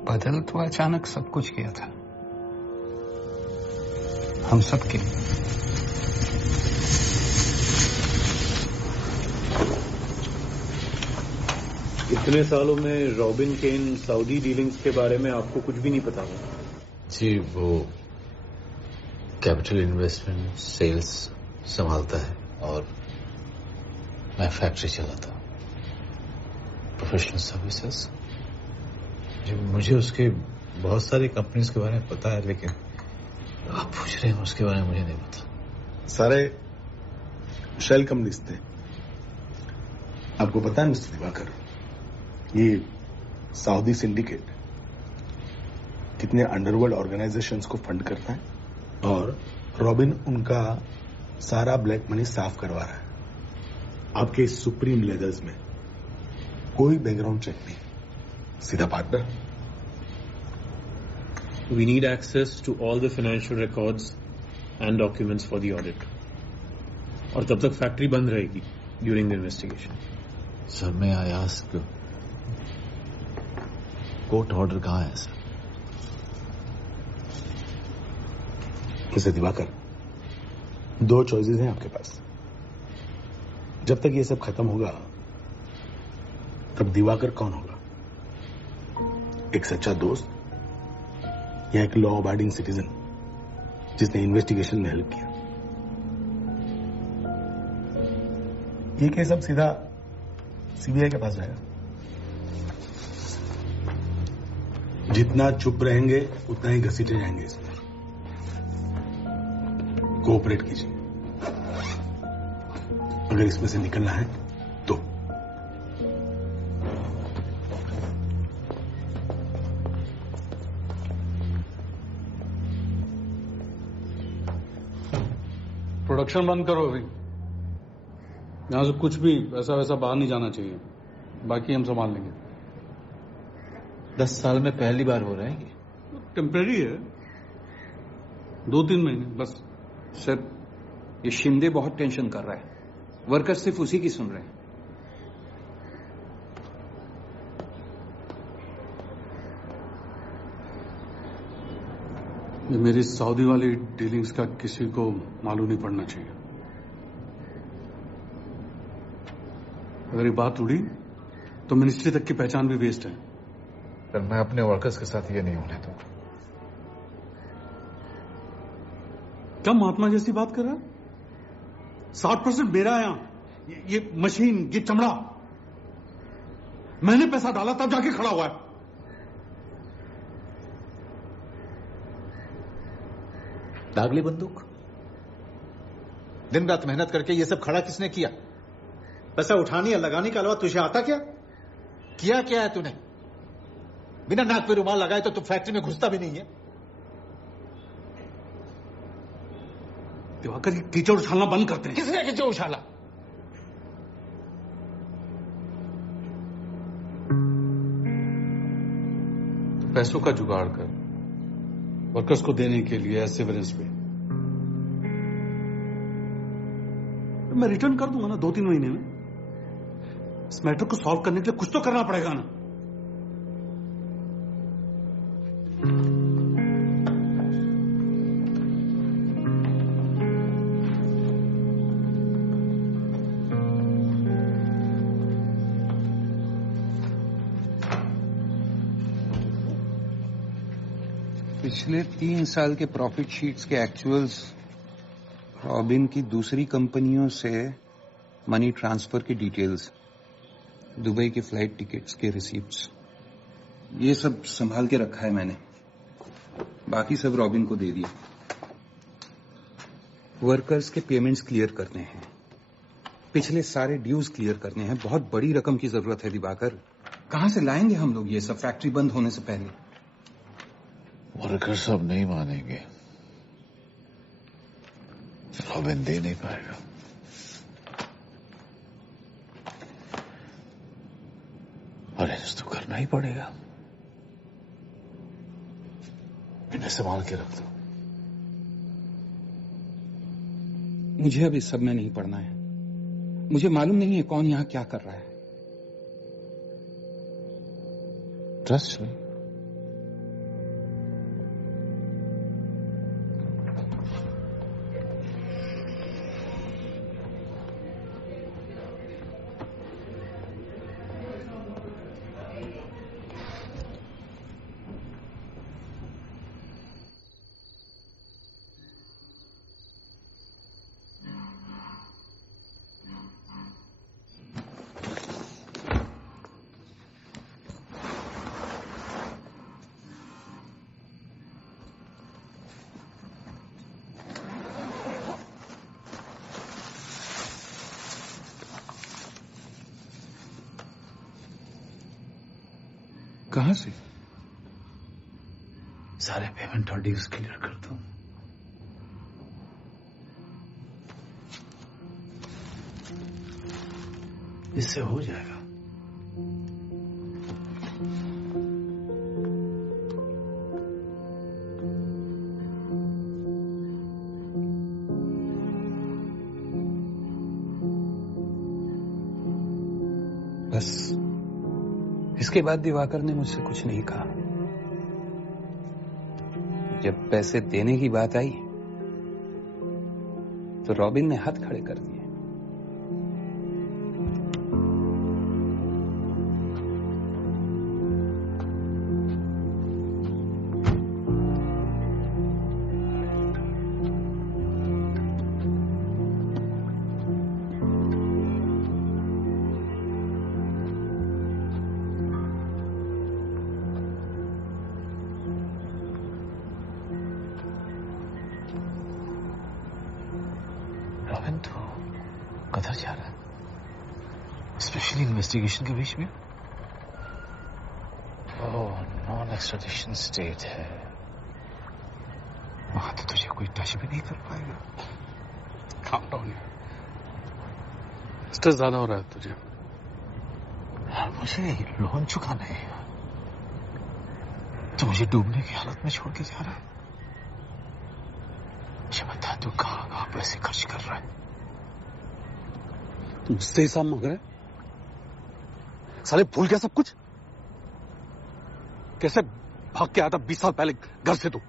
बदल तो अचानक सब कुछ किया था, हम सब के लिए। इतने सालों में रॉबिन के इन सऊदी डीलिंग्स के बारे में आपको कुछ भी नहीं पता होगा? जी, वो कैपिटल इन्वेस्टमेंट सेल्स संभालता है और मैं फैक्ट्री चलाता हूँ, प्रोफेशनल सर्विसेज। जी, मुझे उसके बहुत सारी कंपनीज के बारे में पता है, लेकिन आप पूछ रहे हैं उसके बारे में मुझे नहीं पता। सारे शेल कंपनीज थे। आपको पता है मिस्टर दिवाकर, ये सऊदी सिंडिकेट कितने अंडरवर्ल्ड ऑर्गेनाइजेशंस को फंड करता है, और रॉबिन उनका सारा ब्लैक मनी साफ करवा रहा है। आपके सुप्रीम लेदर्स में कोई बैकग्राउंड चेक नहीं, सीधा partner. We need access to all the financial records and documents for the audit. और तब तक फैक्ट्री बंद रहेगी during the investigation. सर, मैं आई आस्क, कोर्ट ऑर्डर कहाँ है सर? मिस्टर दिवाकर, दो चॉइसेस हैं आपके पास। जब तक ये सब खत्म होगा तब दिवाकर कौन होगा? एक सच्चा दोस्त या एक लॉ अबाइडिंग सिटीजन जिसने इन्वेस्टिगेशन में हेल्प किया? ये केस अब सीधा सीबीआई के पास जाएगा। जितना चुप रहेंगे उतना ही घसीटे जाएंगे इसमें। कोऑपरेट कीजिए, अगर इसमें से निकलना है तो। प्रोडक्शन बंद करो अभी। यहां से कुछ भी ऐसा वैसा बाहर नहीं जाना चाहिए, बाकी हम संभाल लेंगे। 10 साल में पहली बार हो रहा है ये। टेम्परेरी है, 2-3 महीने बस। सर, ये शिंदे बहुत टेंशन कर रहा है, वर्कर्स सिर्फ उसी की सुन रहे हैं। ये मेरी सऊदी वाली डीलिंग्स का किसी को मालूम नहीं पड़ना चाहिए। अगर ये बात उड़ी तो मिनिस्ट्री तक की पहचान भी वेस्ट है। सर, मैं अपने वर्कर्स के साथ ये नहीं होने दूंगा। क्या महात्मा जैसी बात कर रहा है? 60% मेरा है यहां। ये मशीन, ये चमड़ा मैंने पैसा डाला तब जाके खड़ा हुआ है। दागली बंदूक, दिन रात मेहनत करके ये सब खड़ा किसने किया? पैसा उठाने या लगाने के अलावा तुझे आता क्या? किया क्या है तूने? बिना नाक पे रुमाल लगाए तो तू फैक्ट्री में घुसता भी नहीं है। दिवाकर, कीचड़ उछालना बंद करते हैं। किसने कीचड़ उछाला? तो पैसों का जुगाड़ कर वर्कर्स को देने के लिए सेवरेंस पे। मैं रिटर्न कर दूंगा ना 2-3 महीने में। इस मैटर को सॉल्व करने के लिए कुछ तो करना पड़ेगा ना। पिछले 3 साल के प्रॉफिट शीट्स के एक्चुअल्स, रॉबिन की दूसरी कंपनियों से मनी ट्रांसफर की डिटेल्स, दुबई के फ्लाइट टिकट्स के रिसीप्ट्स, ये सब संभाल के रखा है मैंने। बाकी सब रॉबिन को दे दिया। वर्कर्स के पेमेंट्स क्लियर करने हैं, पिछले सारे ड्यूज क्लियर करने हैं। बहुत बड़ी रकम की जरूरत है दिवाकर। कहां से लाएंगे हम लोग ये सब फैक्ट्री बंद होने से पहले? वर्कर्स अब नहीं मानेंगे, रॉबिन दे नहीं पाएगा। अरेंज तो करना ही पड़ेगा। इन्हें संभाल के रख दो। मुझे अब इस सब में नहीं पड़ना है। मुझे मालूम नहीं है कौन यहां क्या कर रहा है। Trust me. कहां से? सारे पेमेंट और ड्यूज क्लियर कर दो। इससे हो जाएगा। बस इसके बाद दिवाकर ने मुझसे कुछ नहीं कहा। जब पैसे देने की बात आई तो रॉबिन ने हाथ खड़े कर दिए। रॉबिन तो कदर जा रहा है, स्पेशली इन्वेस्टिगेशन के बीच में। ओह, नॉन एक्स्ट्राडिशन स्टेट है, वहां तो तुझे कोई टच भी नहीं कर पाएगा। काम डाउन, स्ट्रेस ज्यादा हो रहा है तुझे। यार मुझे लोन चुकाना है, तो मुझे डूबने की हालत में छोड़ के जा रहा है। मुझे बता तू कहां पैसे खर्च कर रहा है। तुम मुझसे हिसाब मांग रहे? साले भूल गया सब कुछ? कैसे भाग के आया था 20 साल पहले घर से? तू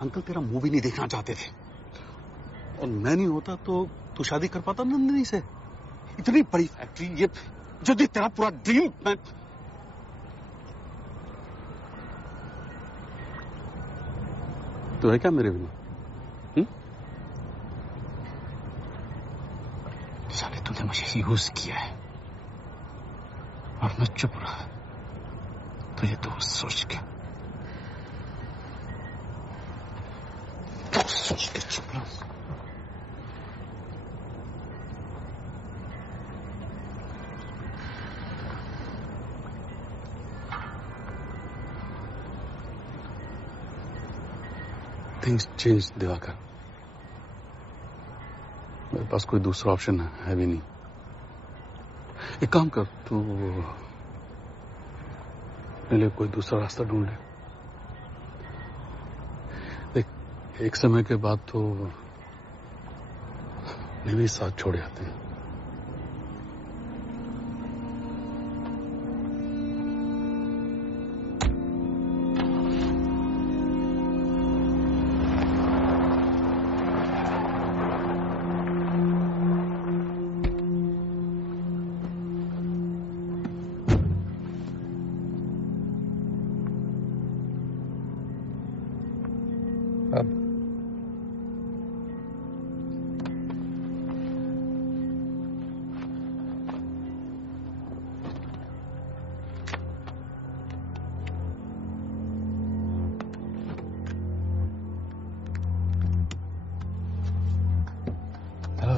अंकल तेरा मूवी नहीं देखना चाहते थे, और मैं नहीं होता तो तू शादी कर पाता नंदिनी से। इतनी बड़ी फैक्ट्री, ये जो तेरा पूरा ड्रीम। मैं तो है क्या मेरे बिना? साले तूने मुझे यूज किया है और मैं चुप रहा। तुझे दोस्त सोच के चुप रहा। Things change Diwakar. मेरे पास कोई दूसरा ऑप्शन है भी नहीं। एक काम कर, तू मेरे लिए कोई दूसरा रास्ता ढूंढ ले। देख, एक समय के बाद तो मैं भी साथ छोड़ जाते हैं।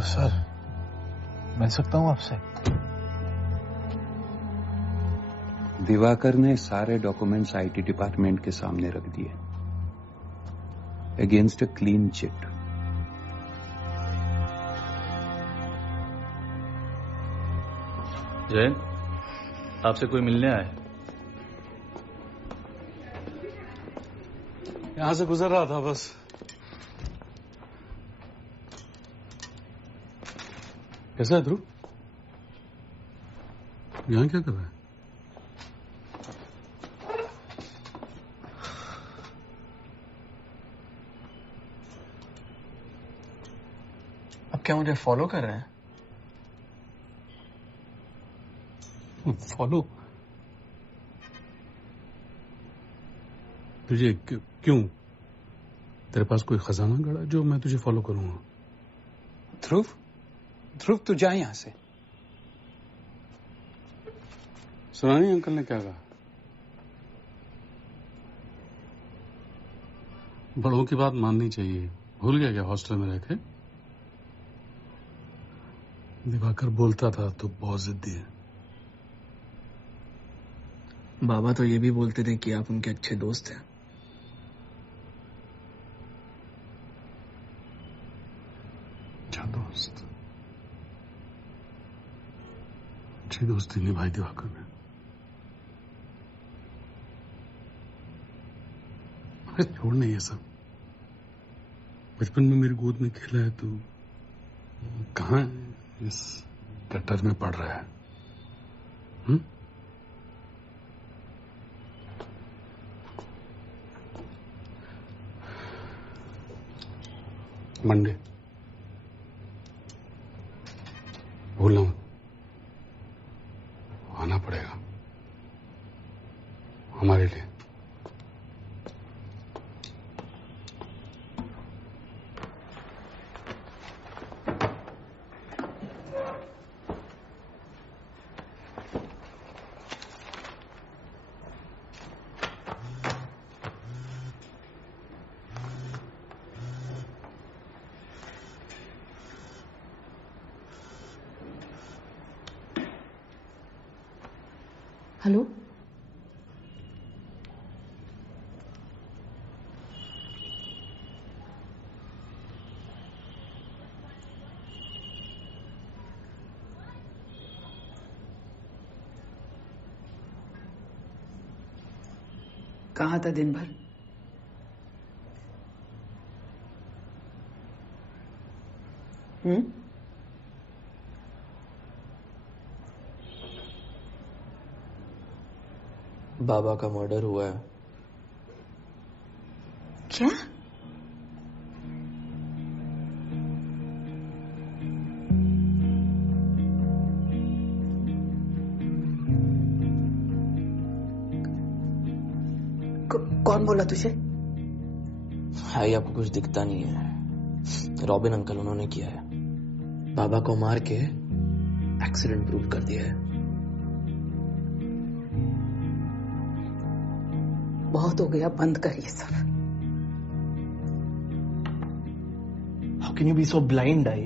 सर, मिल सकता हूँ आपसे? दिवाकर ने सारे डॉक्यूमेंट्स आईटी डिपार्टमेंट के सामने रख दिए against a clean chit. Jain, आपसे कोई मिलने आया है? यहां से गुजर रहा था बस। कैसा है ध्रुव? यहां क्या कर रहा है? अब क्या मुझे फॉलो कर रहे हैं? फॉलो? तुझे क्यों? तेरे पास कोई खजाना गड़ा जो मैं तुझे फॉलो करूंगा? ध्रुव, ध्रुव तू जा यहां से। सुना नहीं अंकल ने क्या कहा? बड़ों की बात माननी चाहिए। भूल गया क्या हॉस्टल में रह के? दिवाकर बोलता था तो बहुत जिद्दी है। बाबा तो ये भी बोलते थे कि आप उनके अच्छे दोस्त हैं। अच्छा दोस्त? अच्छी दोस्ती निभाई दिवाकर ने। अरे छोड़ नहीं ये सब। बचपन में मेरी गोद में खेला है तो कहाँ है? इस गटर में पड़ रहा है। मंडे भूलना मत, आना पड़ेगा हमारे लिए। हेलो, कहाँ था दिन भर? बाबा का मर्डर हुआ है। क्या? कौन बोला तुझे? भाई आपको कुछ दिखता नहीं है। रॉबिन अंकल उन्होंने किया है। बाबा को मार के एक्सीडेंट प्रूव कर दिया है। बहुत हो गया, बंद कर ये सब। How can you be so blind, I?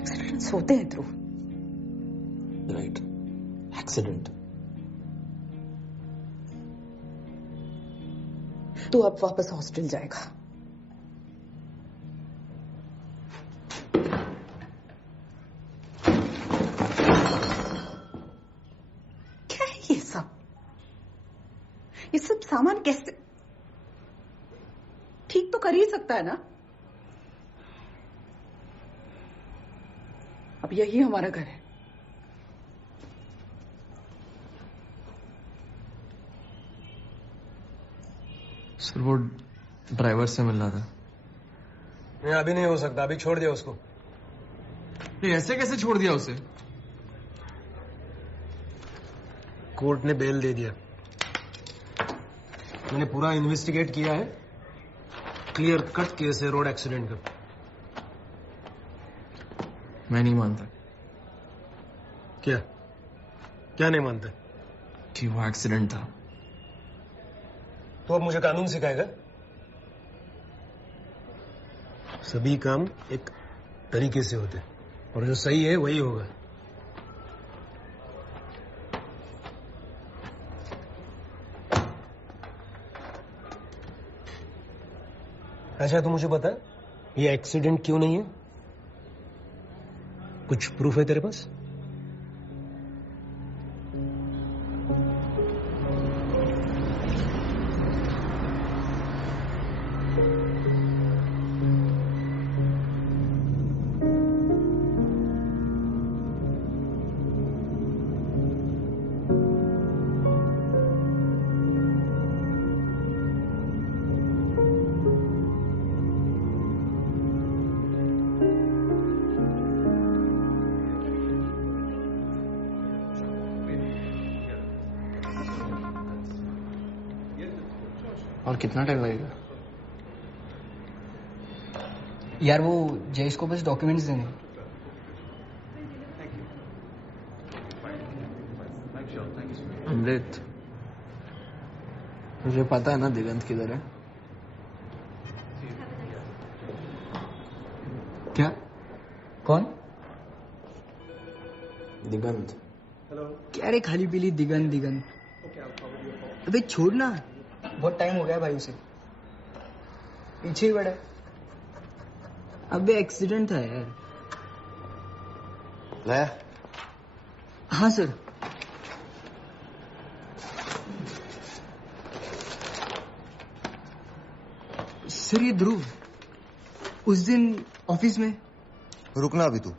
Accidents होते हैं ध्रुव। Right, accident. तू अब वापस हॉस्टल जाएगा। क्या है ये सब? ये सब सामान कैसे ठीक तो कर ही सकता है ना? अब यही हमारा घर है। सर वो ड्राइवर से मिलना था। नहीं, अभी नहीं हो सकता। अभी छोड़ दिया उसको। ये ऐसे कैसे छोड़ दिया उसे? कोर्ट ने बेल दे दिया। मैंने पूरा इन्वेस्टिगेट किया है। क्लियर कट केस है रोड एक्सीडेंट का। मैं नहीं मानता। क्या क्या नहीं मानते? कि वो एक्सीडेंट था। तो अब मुझे कानून सिखाएगा? सभी काम एक तरीके से होते हैं और जो सही है वही होगा। अच्छा तो मुझे बता, ये एक्सीडेंट क्यों नहीं है? कुछ प्रूफ है तेरे पास? और कितना टाइम लगेगा? यार वो जयेश को बस डॉक्यूमेंट्स देने। अमृत, मुझे पता है ना दिगंत किधर है। क्या? कौन? दिगंत। क्या रे खाली पीली दिगंत दिगंत। अबे छोड़ ना, बहुत टाइम हो गया भाई उसे, पीछे ही पड़ा। अबे एक्सीडेंट था यार। लाया? हाँ सर। सर ये ध्रुव उस दिन ऑफिस में। रुकना अभी तू।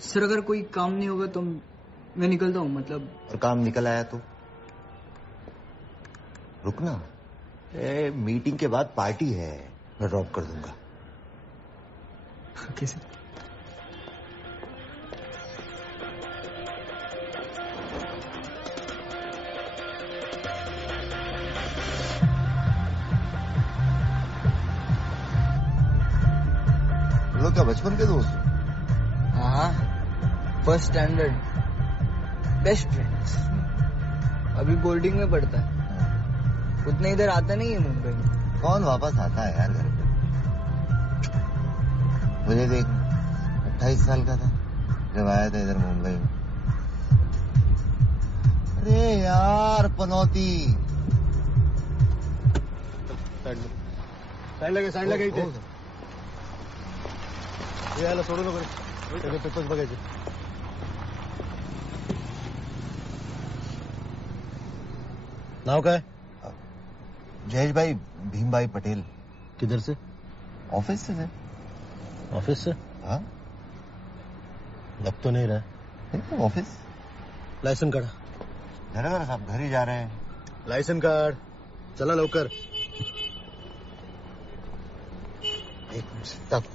सर अगर कोई काम नहीं होगा तो मैं निकलता हूँ, मतलब। और काम निकल आया तो रुकना। मीटिंग के बाद पार्टी है, मैं ड्रॉप कर दूंगा। Okay sir. लोग क्या बचपन के दोस्त? हाँ, फर्स्ट स्टैंडर्ड, बेस्ट फ्रेंड्स। अभी बोर्डिंग में पढ़ता है, उतना इधर आता नहीं है मुंबई में। कौन वापस आता है यार घर पे? मुझे देख, 28 साल का था जब आया था इधर मुंबई में। अरे यार पनौती। साइड लगे इथे. यायला सोडू नको रे. त्याचे पेपर्स बघायचे. नाव काय? जयेश भाई भीम भाई पटेल. किधर से? ऑफिस से थे. ऑफिस से? हाँ. लग तो नहीं रहा. ऑफिस. लायसन काढा. धरा साहब घर ही जा रहे हैं. लायसन काढ. चला लवकर. एक मिनट तक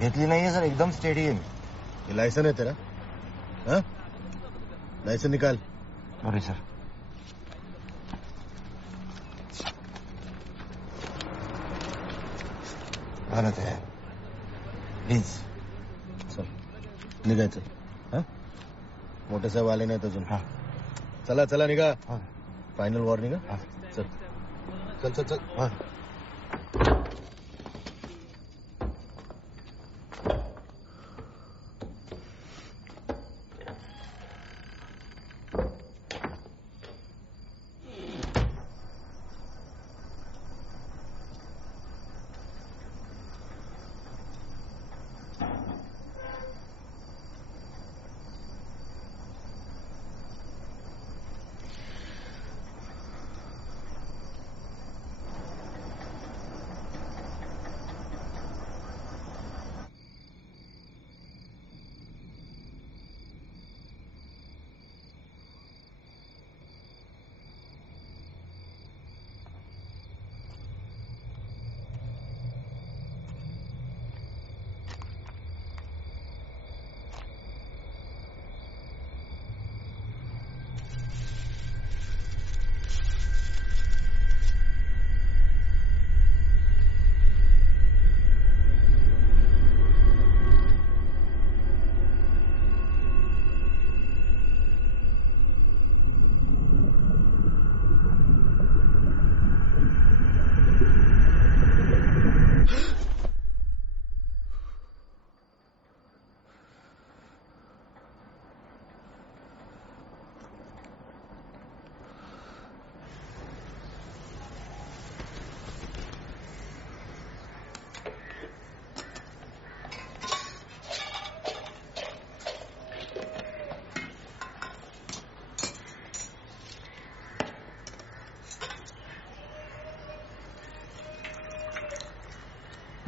घेतली नहीं है सर, एकदम स्टेडी है. ये लायसन है तेरा? हाँ? लायसन निकाल. Sorry sir. गलत है प्लीज. चल निघायचं. हाँ? मोठे साहेब आले नाहीत अजून. हाँ. चला चला निघा. हाँ. Final warning. हाँ चल चल चल चल. हाँ.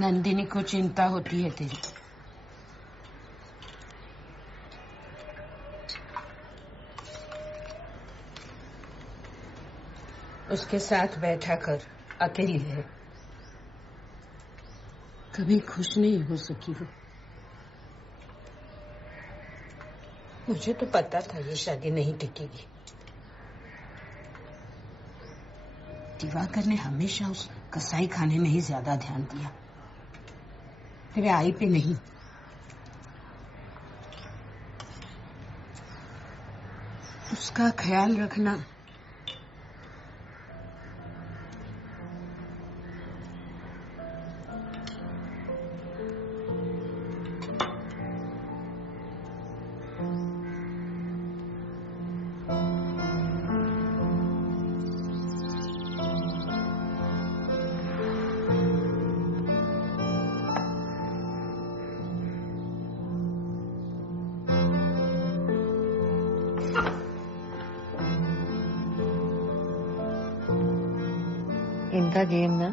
नंदिनी को चिंता होती है तेरी। उसके साथ बैठा कर, अकेली है, कभी खुश नहीं हो सकी वो। मुझे तो पता था ये शादी नहीं टिकेगी। दिवाकर ने हमेशा उस कसाई खाने में ही ज्यादा ध्यान दिया, तेरे आई पे नहीं। उसका ख्याल रखना। इनका गेम ना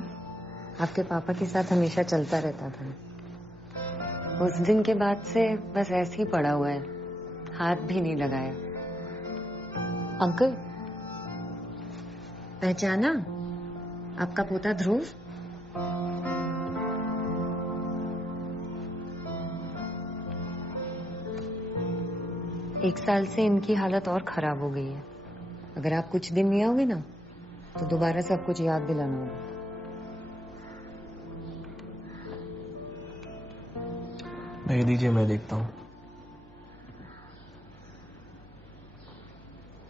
आपके पापा के साथ हमेशा चलता रहता था। उस दिन के बाद से बस ऐसे ही पड़ा हुआ है, हाथ भी नहीं लगाया। अंकल, पहचाना आपका पोता ध्रुव? एक साल से इनकी हालत और खराब हो गई है। अगर आप कुछ दिन नहीं आओगे ना तो दोबारा सब कुछ याद दिलाना होगा। नहीं दीजिए, मैं देखता हूँ।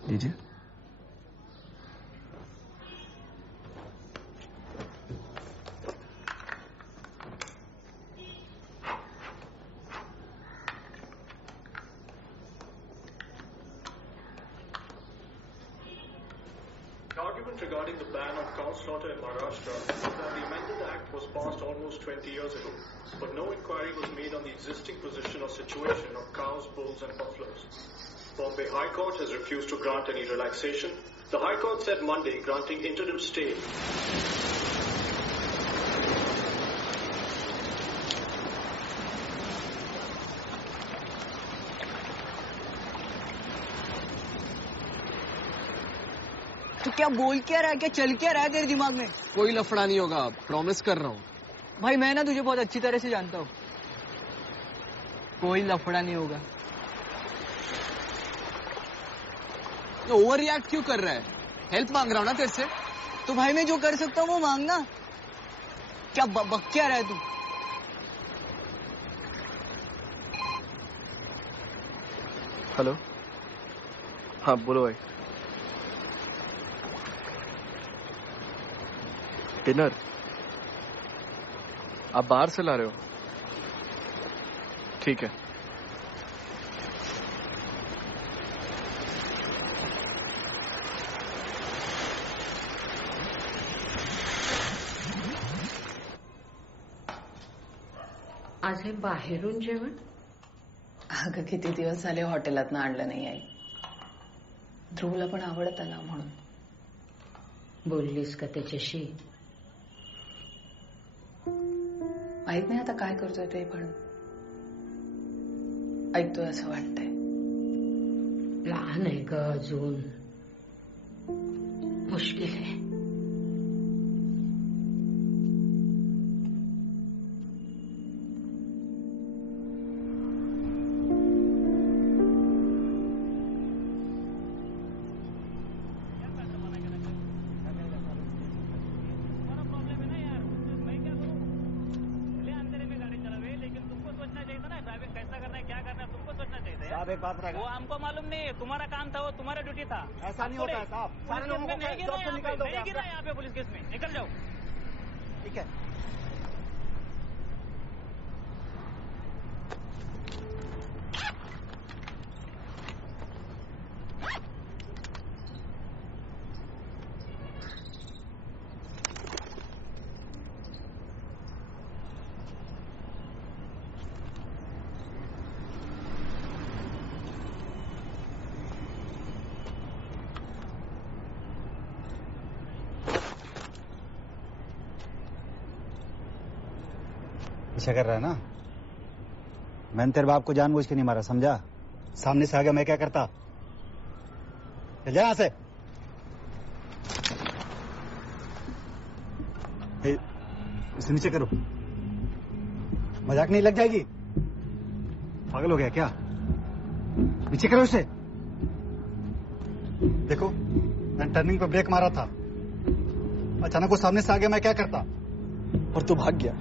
दीजिए। Regarding the ban on cow slaughter in Maharashtra, that the amended act was passed almost 20 years ago, but no inquiry was made on the existing position or situation of cows, bulls and buffaloes. Bombay High Court has refused to grant any relaxation. The High Court said Monday, granting interim stay. तो क्या बोल क्या रहा है, क्या चल क्या रहा है तेरे दिमाग में? कोई लफड़ा नहीं होगा, प्रॉमिस कर रहा हूँ। भाई मैं ना तुझे बहुत अच्छी तरह से जानता हूँ, कोई लफड़ा नहीं होगा। तो ओवर रिएक्ट क्यों कर रहा है? हेल्प मांग रहा हूँ ना तेरे से। तो भाई मैं जो कर सकता हूँ वो मांगना। क्या बक क्या रहा है तू? हेलो, हाँ बोलो भाई। डिनर आप बाहर से ला रहे हो? ठीक है। आज हे बाहेरून जेवण? अगं किती दिवस झाले हॉटेलात आणलं नाही आई. ध्रुवला पण आवडत आला म्हणून. बोललीस का त्याच्याशी? माहित नाही आता काय करतोय ते, पण ऐकतोय असं वाटतंय. लहान आहे ग अजून, मुश्किल आहे. वो हमको मालूम नहीं है, तुम्हारा काम था, वो तुम्हारा ड्यूटी था. ऐसा नहीं होता है साहब. सारे लोगों को जॉब से निकाल दो. नहीं गिरा यहाँ पे पुलिस केस में. निकल जाओ. ठीक है. पीछा कर रहा है ना? मैंने तेरे बाप को जानबूझ के नहीं मारा, समझा? सामने से आ गया मैं क्या करता? चल जा यहाँ से। इसे नीचे करो, मजाक नहीं लग जाएगी? पागल हो गया क्या? नीचे करो इसे। देखो मैंने टर्निंग पे ब्रेक मारा था, अचानक वो सामने से आ गया, मैं क्या करता? और तू भाग गया,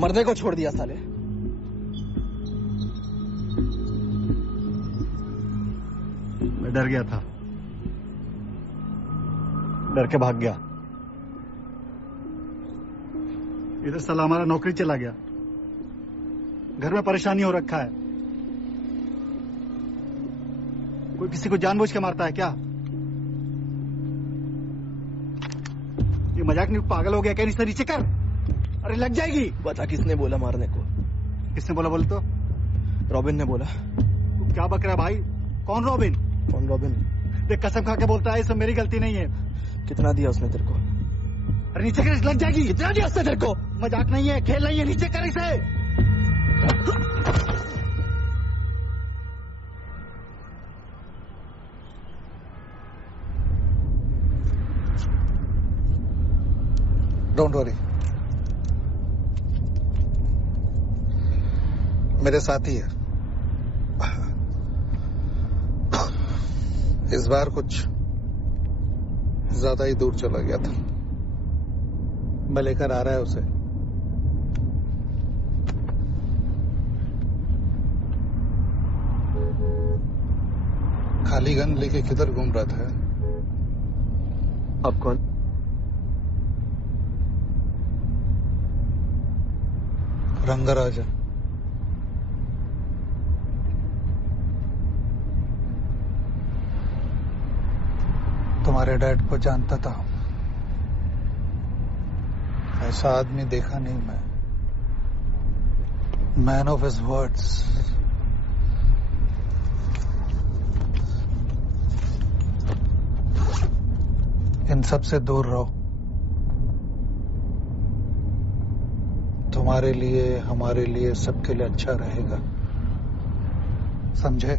मरने को छोड़ दिया साले। मैं डर गया था, डर के भाग गया। इधर साला हमारा नौकरी चला गया, घर में परेशानी हो रखा है। कोई किसी को जानबूझ के मारता है क्या? ये मजाक नहीं, पागल हो गया क्या? इसे नीचे कर। अरे लग जाएगी। बता किसने बोला मारने को? किसने बोला बोल तो? रॉबिन ने बोला। तू क्या बक रहा है भाई? कौन रॉबिन? कौन रॉबिन? देख कसम खा के बोलता है, ये सब मेरी गलती नहीं है। कितना दिया उसने तेरे को? अरे नीचे कर, लग जाएगी। कितना दिया उसने तेरे को? मजाक नहीं है, खेल नहीं है, नीचे कर इसे। डोंट वरी, मेरे साथ ही है। इस बार कुछ ज्यादा ही दूर चला गया था। मैं लेकर आ रहा है उसे। खाली गन लेके किधर घूम रहा था? अब कौन? रंगराजा। तुम्हारे डैड को जानता था। ऐसा आदमी देखा नहीं मैं। Man of his words. इन सब से दूर रहो। तुम्हारे लिए, हमारे लिए, सबके लिए अच्छा रहेगा, समझे?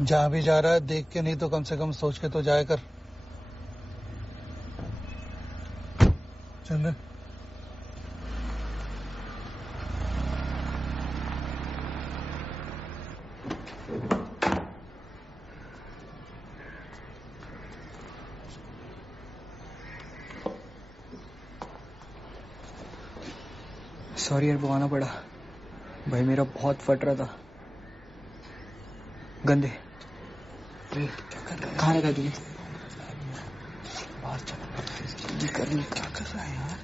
जहां भी जा रहा है देख के नहीं तो कम से कम सोच के तो जाया कर। चल रहे। सॉरी यार, वो आना पड़ा। भाई मेरा बहुत फट रहा था। गंदे कहाँ लगा तुझे? बाहर चल, जल्दी कर। क्या कर रहा है यार?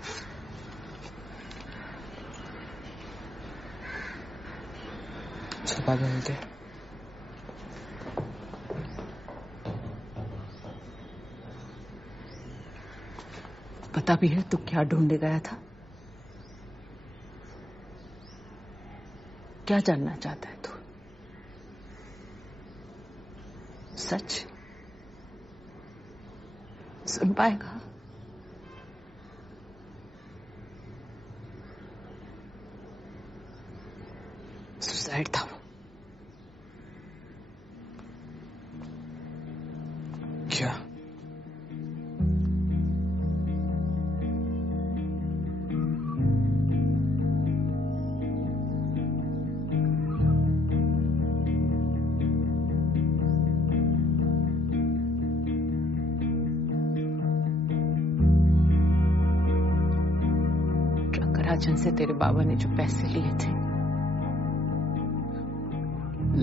चल बाद में मिलते। पता भी है तू क्या ढूंढने गया था? क्या जानना चाहता है तू? सच सुन पाएगा? सुसाइड था वो। क्या? राजन से तेरे बाबा ने जो पैसे लिए थे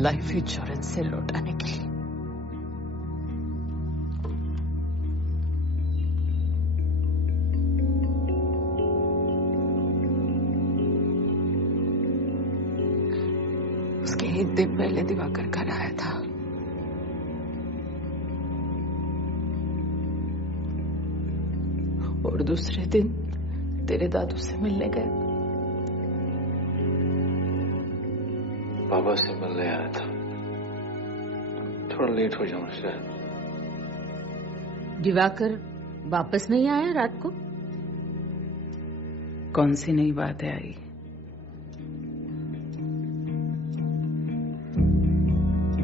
लाइफ इंश्योरेंस से लौटाने के लिए, उसके एक दिन पहले दिवाकर घर आया था। और दूसरे दिन तेरे दादू से मिलने गए। बाबा से मिलने आया था, थोड़ा लेट हो जाऊं शायद। दिवाकर वापस नहीं आया रात को? कौन सी नई बात है आई?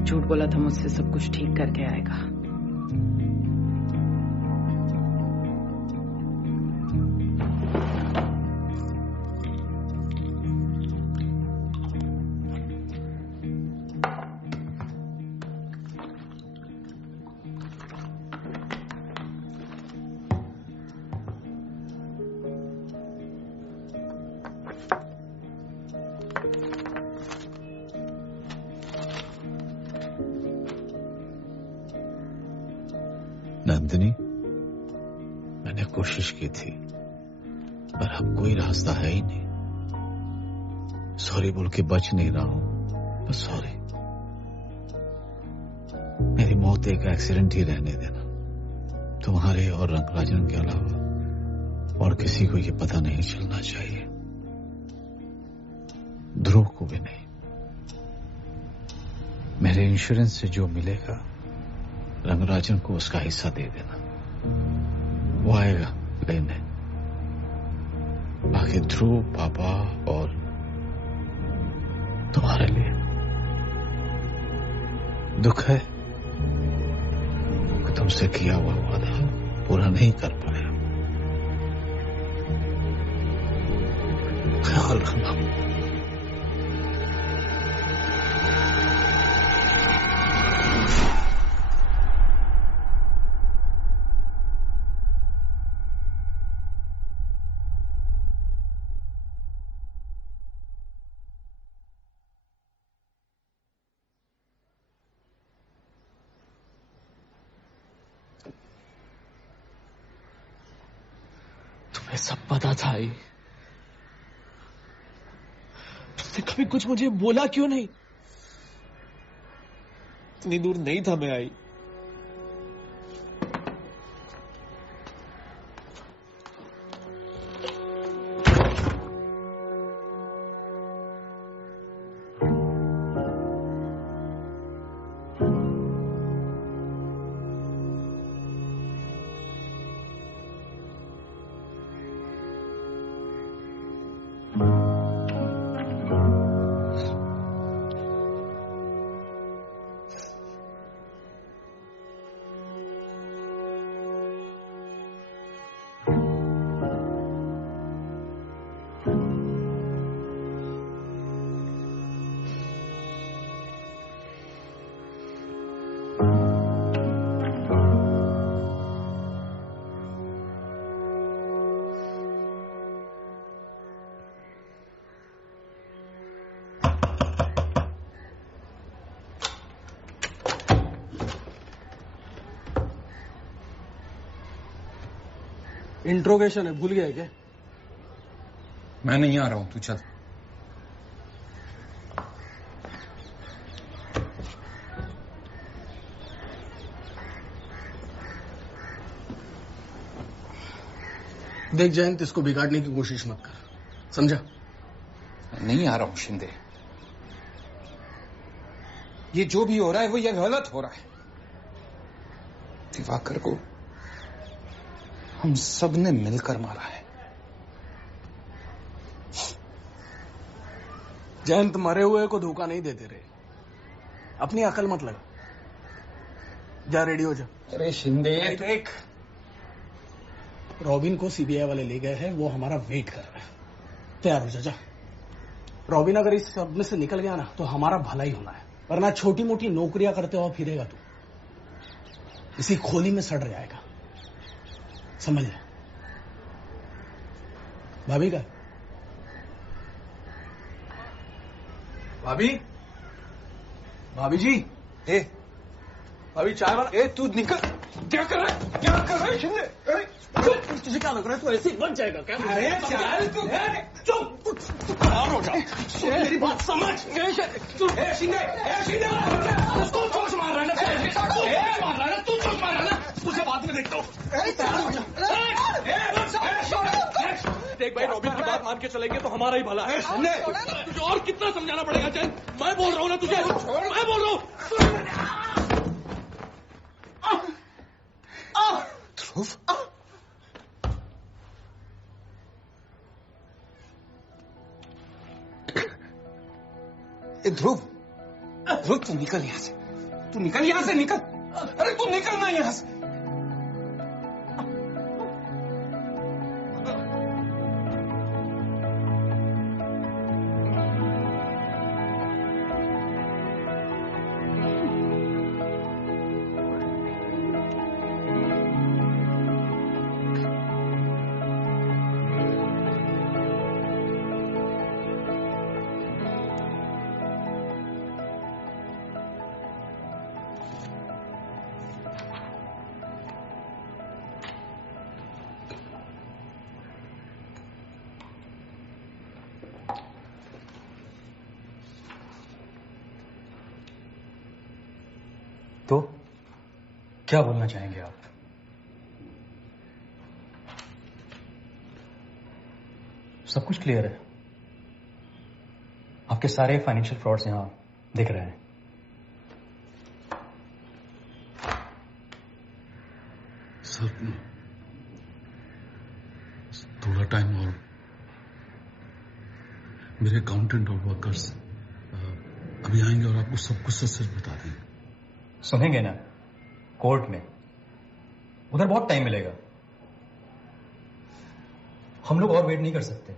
झूठ बोला था मुझसे सब कुछ ठीक करके आएगा। नंदिनी, मैंने कोशिश की थी पर अब कोई रास्ता है ही नहीं। सॉरी बोल के बच नहीं रहा हूं, बस सॉरी। मेरी मौत एक एक्सीडेंट ही रहने देना। तुम्हारे और रंगराजन के अलावा और किसी को ये पता नहीं चलना चाहिए, ध्रुव को भी नहीं। मेरे इंश्योरेंस से जो मिलेगा रंगराजन को उसका हिस्सा दे देना, वो आएगा लेने। बाकी ध्रुव, पापा और तुम्हारे लिए दुख है कि तुमसे किया हुआ वादा पूरा नहीं कर पाया। ख्याल रखना। तुम्हें सब पता था आई, तुमने कभी कुछ मुझे बोला क्यों नहीं? इतनी दूर नहीं था मैं आई। इंट्रोगेशन है, भूल गया क्या? मैं नहीं आ रहा हूं, तू चल। देख जयंत, इसको बिगाड़ने की कोशिश मत कर, समझा? नहीं आ रहा हूं शिंदे। ये जो भी हो रहा है वो ये गलत हो रहा है। दिवाकर को हम सब ने मिलकर मारा है। जयंत, मरे हुए को धोखा नहीं देते रहे, अपनी अकल मत लगा। जा रेडी हो जा। अरे शिंदे, देख, रॉबिन को सीबीआई वाले ले गए हैं, वो हमारा वेट कर रहा है। तैयार हो जा। रॉबिन अगर इस सब में से निकल गया ना तो हमारा भला ही होना है, वरना छोटी मोटी नौकरियां करते हुआ फिरेगा तू, इसी खोली में सड़ जाएगा। समझ ले। भाभी का भाभी जी, भाभी चाय वाला। तू निकल। क्या कर रहा है? क्या कर रहा है शिंदे? तुझे क्या लग रहा है तू ऐसे ही बन जाएगा क्या? अरे चुप, तैयार हो जा। मेरी बात समझ। शिंदे, उसको चोट मार रहा है ना, तू चोट मार रहा है ना, तुझे बाद में देखता हूँ। देख भाई, रॉबिन की बात मान के चलेंगे तो हमारा ही भला है। तुझे और कितना समझाना पड़ेगा चैन? मैं बोल रहा हूँ ना तुझे, मैं बोल रहा हूँ। ध्रुव, ध्रुव, ध्रुव तू निकल यहाँ से, तू निकल यहाँ से, निकल। अरे तू निकलना यहाँ से। तो क्या बोलना चाहेंगे आप? सब कुछ क्लियर है। आपके सारे फाइनेंशियल फ्रॉड्स यहां दिख रहे हैं। सर, थोड़ा टाइम और मेरे अकाउंटेंट और वर्कर्स अभी आएंगे और आपको सब कुछ सच सच बता देंगे। सुनेंगे ना, कोर्ट में उधर बहुत टाइम मिलेगा। हम लोग और वेट नहीं कर सकते।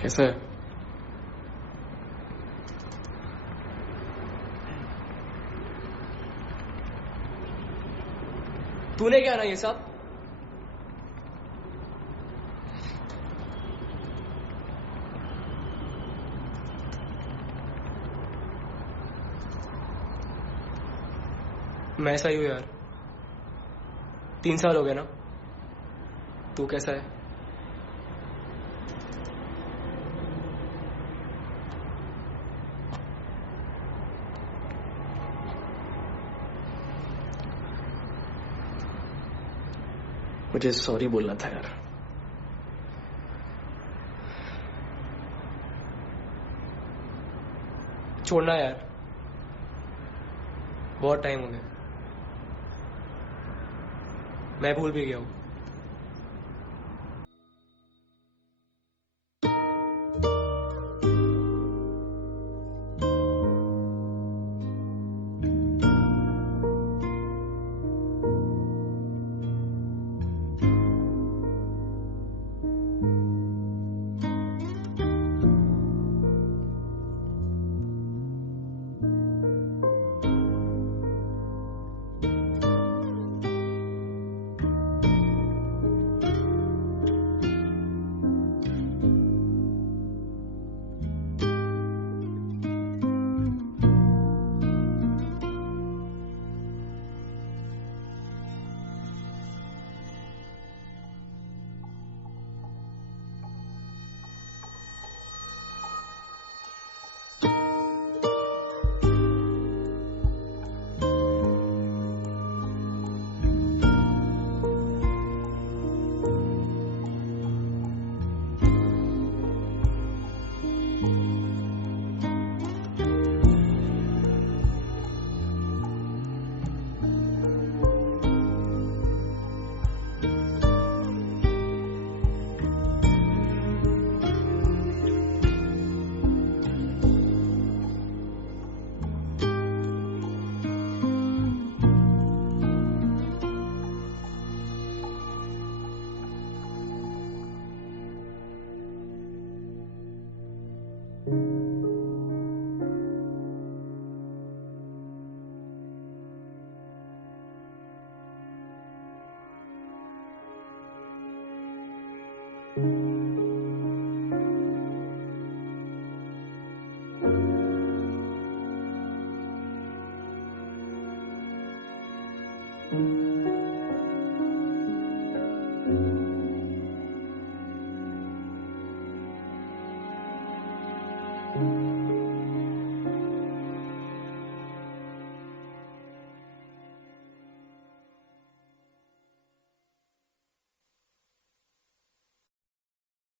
कैसा है? तूने क्या ना ये सब? मैं ऐसा ही हूं यार। 3 साल हो गए ना। तू कैसा है? मुझे सॉरी बोलना था यार। छोड़ना यार, बहुत टाइम हो गया। मैं भूल भी गया हूं। है।